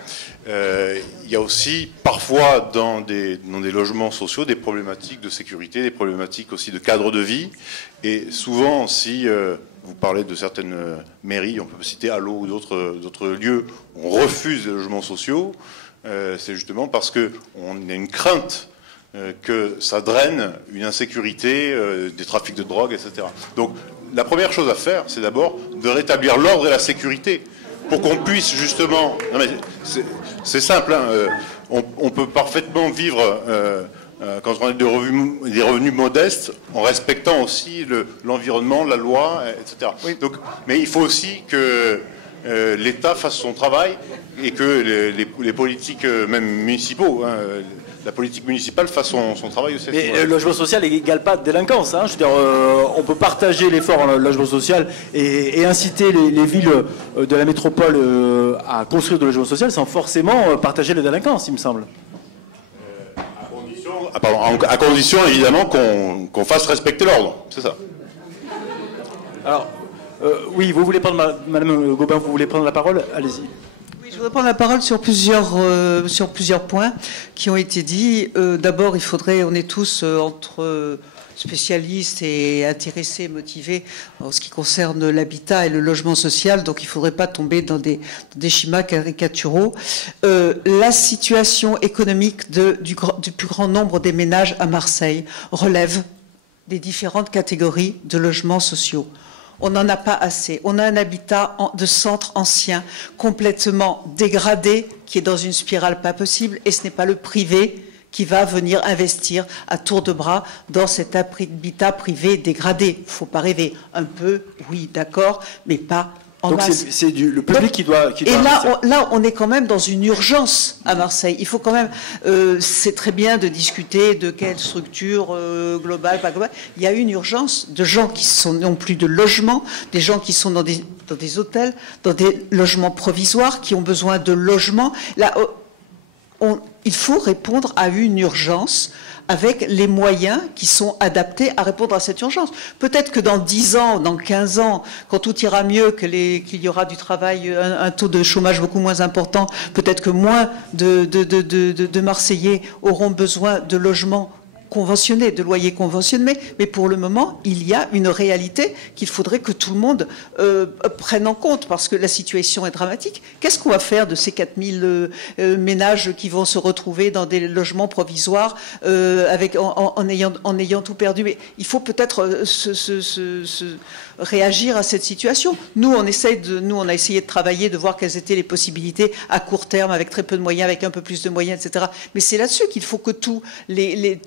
Il y a aussi parfois dans des logements sociaux des problématiques de sécurité, des problématiques aussi de cadre de vie, et souvent si vous parlez de certaines mairies, on peut citer Allo ou d'autres lieux, on refuse les logements sociaux, c'est justement parce qu'on a une crainte que ça draine une insécurité, des trafics de drogue, etc. Donc la première chose à faire, c'est d'abord de rétablir l'ordre et la sécurité, pour qu'on puisse justement... Non mais c'est simple, hein, on peut parfaitement vivre, quand on a des revenus modestes, en respectant aussi l'environnement, la loi, etc. Oui. Donc, mais il faut aussi que l'État fasse son travail, et que les politiques, même municipaux, hein, la politique municipale fasse son travail aussi. Mais le logement social n'égale pas de délinquance. Hein. Je veux dire, on peut partager l'effort en logement social et inciter les villes de la métropole à construire du logement social sans forcément partager la délinquance, il me semble. À condition évidemment qu'on fasse respecter l'ordre, c'est ça. Alors, oui, vous voulez prendre, Madame Gobin, vous voulez prendre la parole? Allez-y. Je voudrais prendre la parole sur plusieurs points qui ont été dits. D'abord, on est tous entre spécialistes et intéressés, motivés en ce qui concerne l'habitat et le logement social, donc il ne faudrait pas tomber dans des schémas caricaturaux. La situation économique du plus grand nombre des ménages à Marseille relève des différentes catégories de logements sociaux. On n'en a pas assez. On a un habitat de centre ancien complètement dégradé qui est dans une spirale pas possible, et ce n'est pas le privé qui va venir investir à tour de bras dans cet habitat privé dégradé. Il ne faut pas rêver. Un peu, oui, d'accord, mais pas en masse. Donc c'est le public qui doit... Et là, on est quand même dans une urgence à Marseille. Il faut quand même... c'est très bien de discuter de quelle structure globale, pas globale. Il y a une urgence de gens qui n'ont plus de logement, des gens qui sont dans des hôtels, dans des logements provisoires, qui ont besoin de logements. Là, il faut répondre à une urgence avec les moyens qui sont adaptés à répondre à cette urgence. Peut-être que dans 10 ans, dans 15 ans, quand tout ira mieux, qu'il y aura du travail, un taux de chômage beaucoup moins important, peut-être que moins de Marseillais auront besoin de logements conventionnés, de loyers conventionnés, mais pour le moment, il y a une réalité qu'il faudrait que tout le monde prenne en compte, parce que la situation est dramatique. Qu'est-ce qu'on va faire de ces 4000 ménages qui vont se retrouver dans des logements provisoires en ayant tout perdu? Mais il faut peut-être réagir à cette situation. Nous, on a essayé de travailler, de voir quelles étaient les possibilités à court terme, avec très peu de moyens, avec un peu plus de moyens, etc. Mais c'est là-dessus qu'il faut que tous les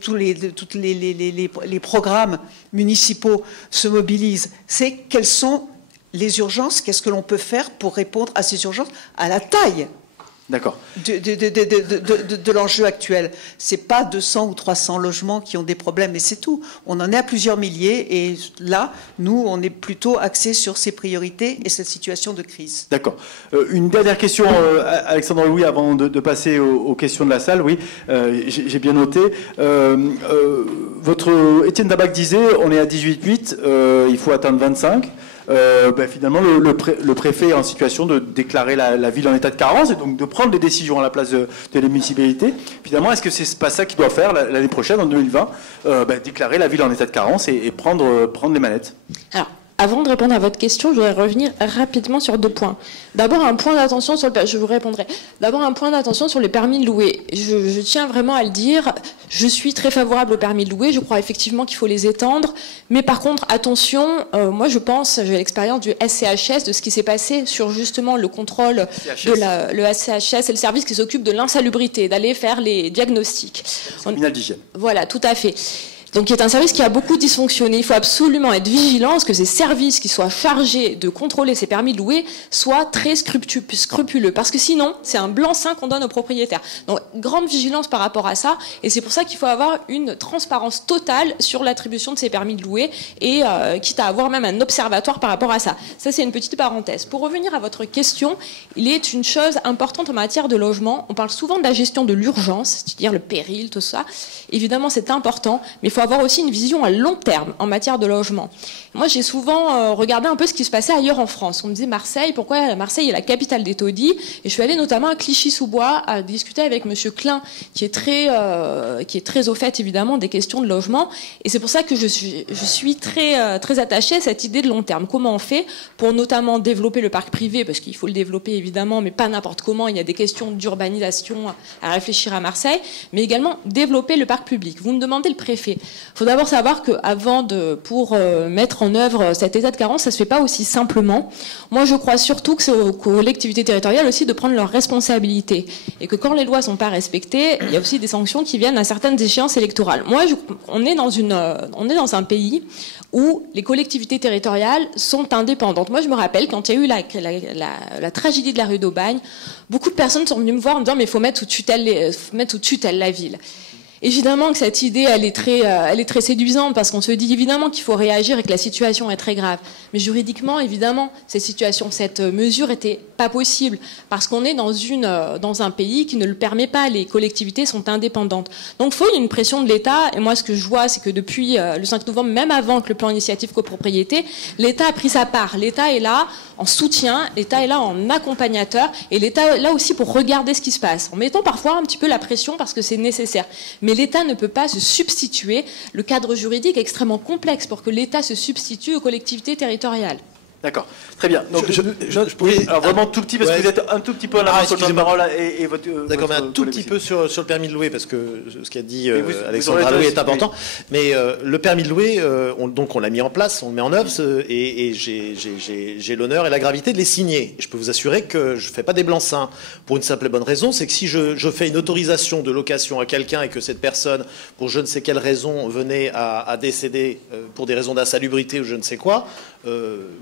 programmes municipaux se mobilisent. C'est quelles sont les urgences, qu'est-ce que l'on peut faire pour répondre à ces urgences à la taille de l'enjeu actuel. C'est pas 200 ou 300 logements qui ont des problèmes, mais c'est tout. On en est à plusieurs milliers, et là, nous, on est plutôt axés sur ces priorités et cette situation de crise. D'accord. Une dernière question, Alexandre Louis, avant de passer aux questions de la salle. Oui, j'ai bien noté. Votre Étienne Dabac disait, on est à 18,8, il faut atteindre 25. Finalement, le préfet est en situation de déclarer la ville en état de carence, et donc de prendre des décisions à la place de les municipalités. Finalement, est-ce que c'est pas ça qu'il doit faire l'année prochaine, en 2020, déclarer la ville en état de carence et prendre les manettes? Alors, avant de répondre à votre question, je voudrais revenir rapidement sur 2 points. D'abord, un point d'attention sur je vous répondrai. D'abord, un point d'attention sur les permis de louer. Je tiens vraiment à le dire. Je suis très favorable aux permis de louer. Je crois effectivement qu'il faut les étendre. Mais par contre, attention, moi je pense, j'ai l'expérience du SCHS, de ce qui s'est passé sur justement le contrôle de le SCHS, c'est le service qui s'occupe de l'insalubrité, d'aller faire les diagnostics. Terminal d'hygiène. Voilà, tout à fait. Donc, qui est un service qui a beaucoup dysfonctionné. Il faut absolument être vigilant à ce que ces services qui soient chargés de contrôler ces permis de louer soient très scrupuleux. Parce que sinon, c'est un blanc-seing qu'on donne aux propriétaires. Donc, grande vigilance par rapport à ça. Et c'est pour ça qu'il faut avoir une transparence totale sur l'attribution de ces permis de louer et quitte à avoir même un observatoire par rapport à ça. Ça, c'est une petite parenthèse. Pour revenir à votre question, il est une chose importante en matière de logement. On parle souvent de la gestion de l'urgence, c'est-à-dire le péril, tout ça. Évidemment, c'est important, mais il faut avoir aussi une vision à long terme en matière de logement. Moi, j'ai souvent regardé un peu ce qui se passait ailleurs en France. On me disait Marseille, pourquoi Marseille est la capitale des taudis? Et je suis allée notamment à Clichy-sous-Bois à discuter avec Monsieur Klein, qui est très au fait évidemment des questions de logement. Et c'est pour ça que je suis très attachée à cette idée de long terme. Comment on fait pour notamment développer le parc privé, parce qu'il faut le développer évidemment, mais pas n'importe comment. Il y a des questions d'urbanisation à réfléchir à Marseille, mais également développer le parc public. Vous me demandez le préfet. Il faut d'abord savoir que pour mettre en œuvre cet état de carence, ça se fait pas aussi simplement. Moi, je crois surtout que c'est aux collectivités territoriales aussi de prendre leurs responsabilités et que quand les lois sont pas respectées, il y a aussi des sanctions qui viennent à certaines échéances électorales. Moi, on est dans un pays où les collectivités territoriales sont indépendantes. Moi, je me rappelle quand il y a eu la tragédie de la rue d'Aubagne, beaucoup de personnes sont venues me voir en me disant mais il faut mettre sous tutelle la ville. Évidemment que cette idée, elle est très séduisante parce qu'on se dit évidemment qu'il faut réagir et que la situation est très grave. Mais juridiquement, évidemment, cette mesure était pas possible parce qu'on est dans un pays qui ne le permet pas. Les collectivités sont indépendantes. Donc, il faut une pression de l'État. Et moi, ce que je vois, c'est que depuis le 5 novembre, même avant que le plan initiative copropriété, l'État a pris sa part. L'État est là en soutien, l'État est là en accompagnateur et l'État est là aussi pour regarder ce qui se passe, en mettant parfois un petit peu la pression parce que c'est nécessaire. Mais l'État ne peut pas se substituer. Le cadre juridique est extrêmement complexe pour que l'État se substitue aux collectivités territoriales. D'accord, très bien. Donc, alors vraiment tout petit, parce que vous êtes un tout petit peu en avance sur le temps de parole et votre... D'accord, mais un tout petit peu sur le permis de louer, parce que ce qu'a dit Alexandre Alloué est important. Oui. Mais le permis de louer, on l'a mis en place, on le met en œuvre, et j'ai l'honneur et la gravité de les signer. Je peux vous assurer que je ne fais pas des blancs-seings pour une simple et bonne raison, c'est que si je fais une autorisation de location à quelqu'un et que cette personne, pour je ne sais quelle raison, venait à décéder pour des raisons d'insalubrité ou je ne sais quoi,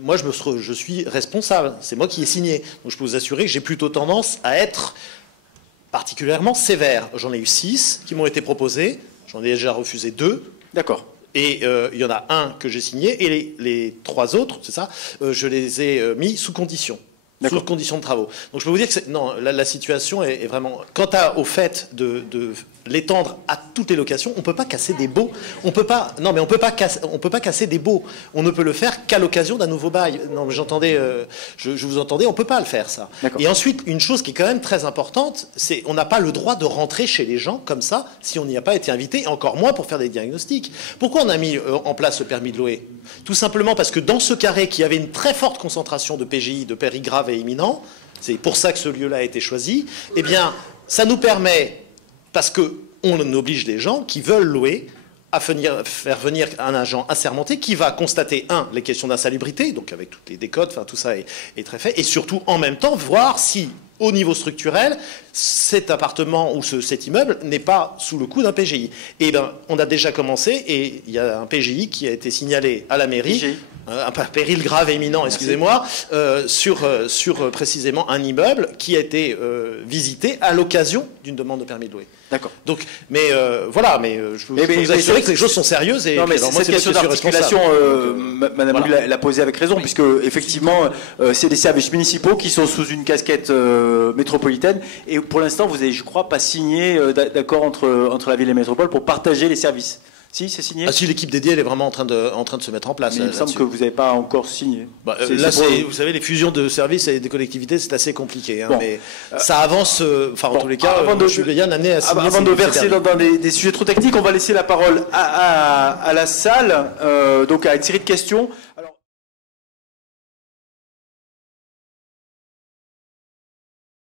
moi je suis responsable, c'est moi qui ai signé. Donc je peux vous assurer que j'ai plutôt tendance à être particulièrement sévère. J'en ai eu 6 qui m'ont été proposés, j'en ai déjà refusé 2. D'accord. Et il y en a un que j'ai signé, et les 3 autres, c'est ça, je les ai mis sous condition. Sous condition de travaux. Donc je peux vous dire que la situation est vraiment... Quant au fait de l'étendre à toutes les locations, on peut pas casser des baux. On peut pas casser des baux. On ne peut le faire qu'à l'occasion d'un nouveau bail. Non, mais je vous entendais, on peut pas le faire ça. Et ensuite, une chose qui est quand même très importante, c'est on n'a pas le droit de rentrer chez les gens comme ça si on n'y a pas été invité, et encore moins pour faire des diagnostics. Pourquoi on a mis en place ce permis de louer? Tout simplement parce que dans ce carré qui avait une très forte concentration de PJI, de péril grave et imminent, c'est pour ça que ce lieu-là a été choisi, eh bien, ça nous permet, parce qu'on oblige les gens qui veulent louer à faire venir un agent assermenté qui va constater, les questions d'insalubrité, donc avec toutes les décodes, enfin tout ça est très fait, et surtout en même temps voir si, au niveau structurel, cet appartement ou cet immeuble n'est pas sous le coup d'un PGI. Et bien, on a déjà commencé, et il y a un PGI qui a été signalé à la mairie, un péril grave et imminent, excusez-moi, sur précisément un immeuble qui a été visité à l'occasion d'une demande de permis de louer. D'accord. Donc, voilà, je peux vous assurer que les choses sont sérieuses. Et non, mais cette question d'articulation, Madame Louis l'a posée avec raison, puisque effectivement, c'est des services municipaux qui sont sous une casquette métropolitaine, et pour l'instant, vous n'avez, je crois, pas signé d'accord entre la ville et la métropole pour partager les services. Si, c'est signé. Si, l'équipe dédiée, elle est vraiment en train de se mettre en place. Mais il me semble que vous n'avez pas encore signé. Vous savez, les fusions de services et des collectivités, c'est assez compliqué. Mais ça avance, en tous les cas, je suis bien amené à signer. Avant de verser dans des sujets trop techniques, on va laisser la parole à la salle, donc à une série de questions.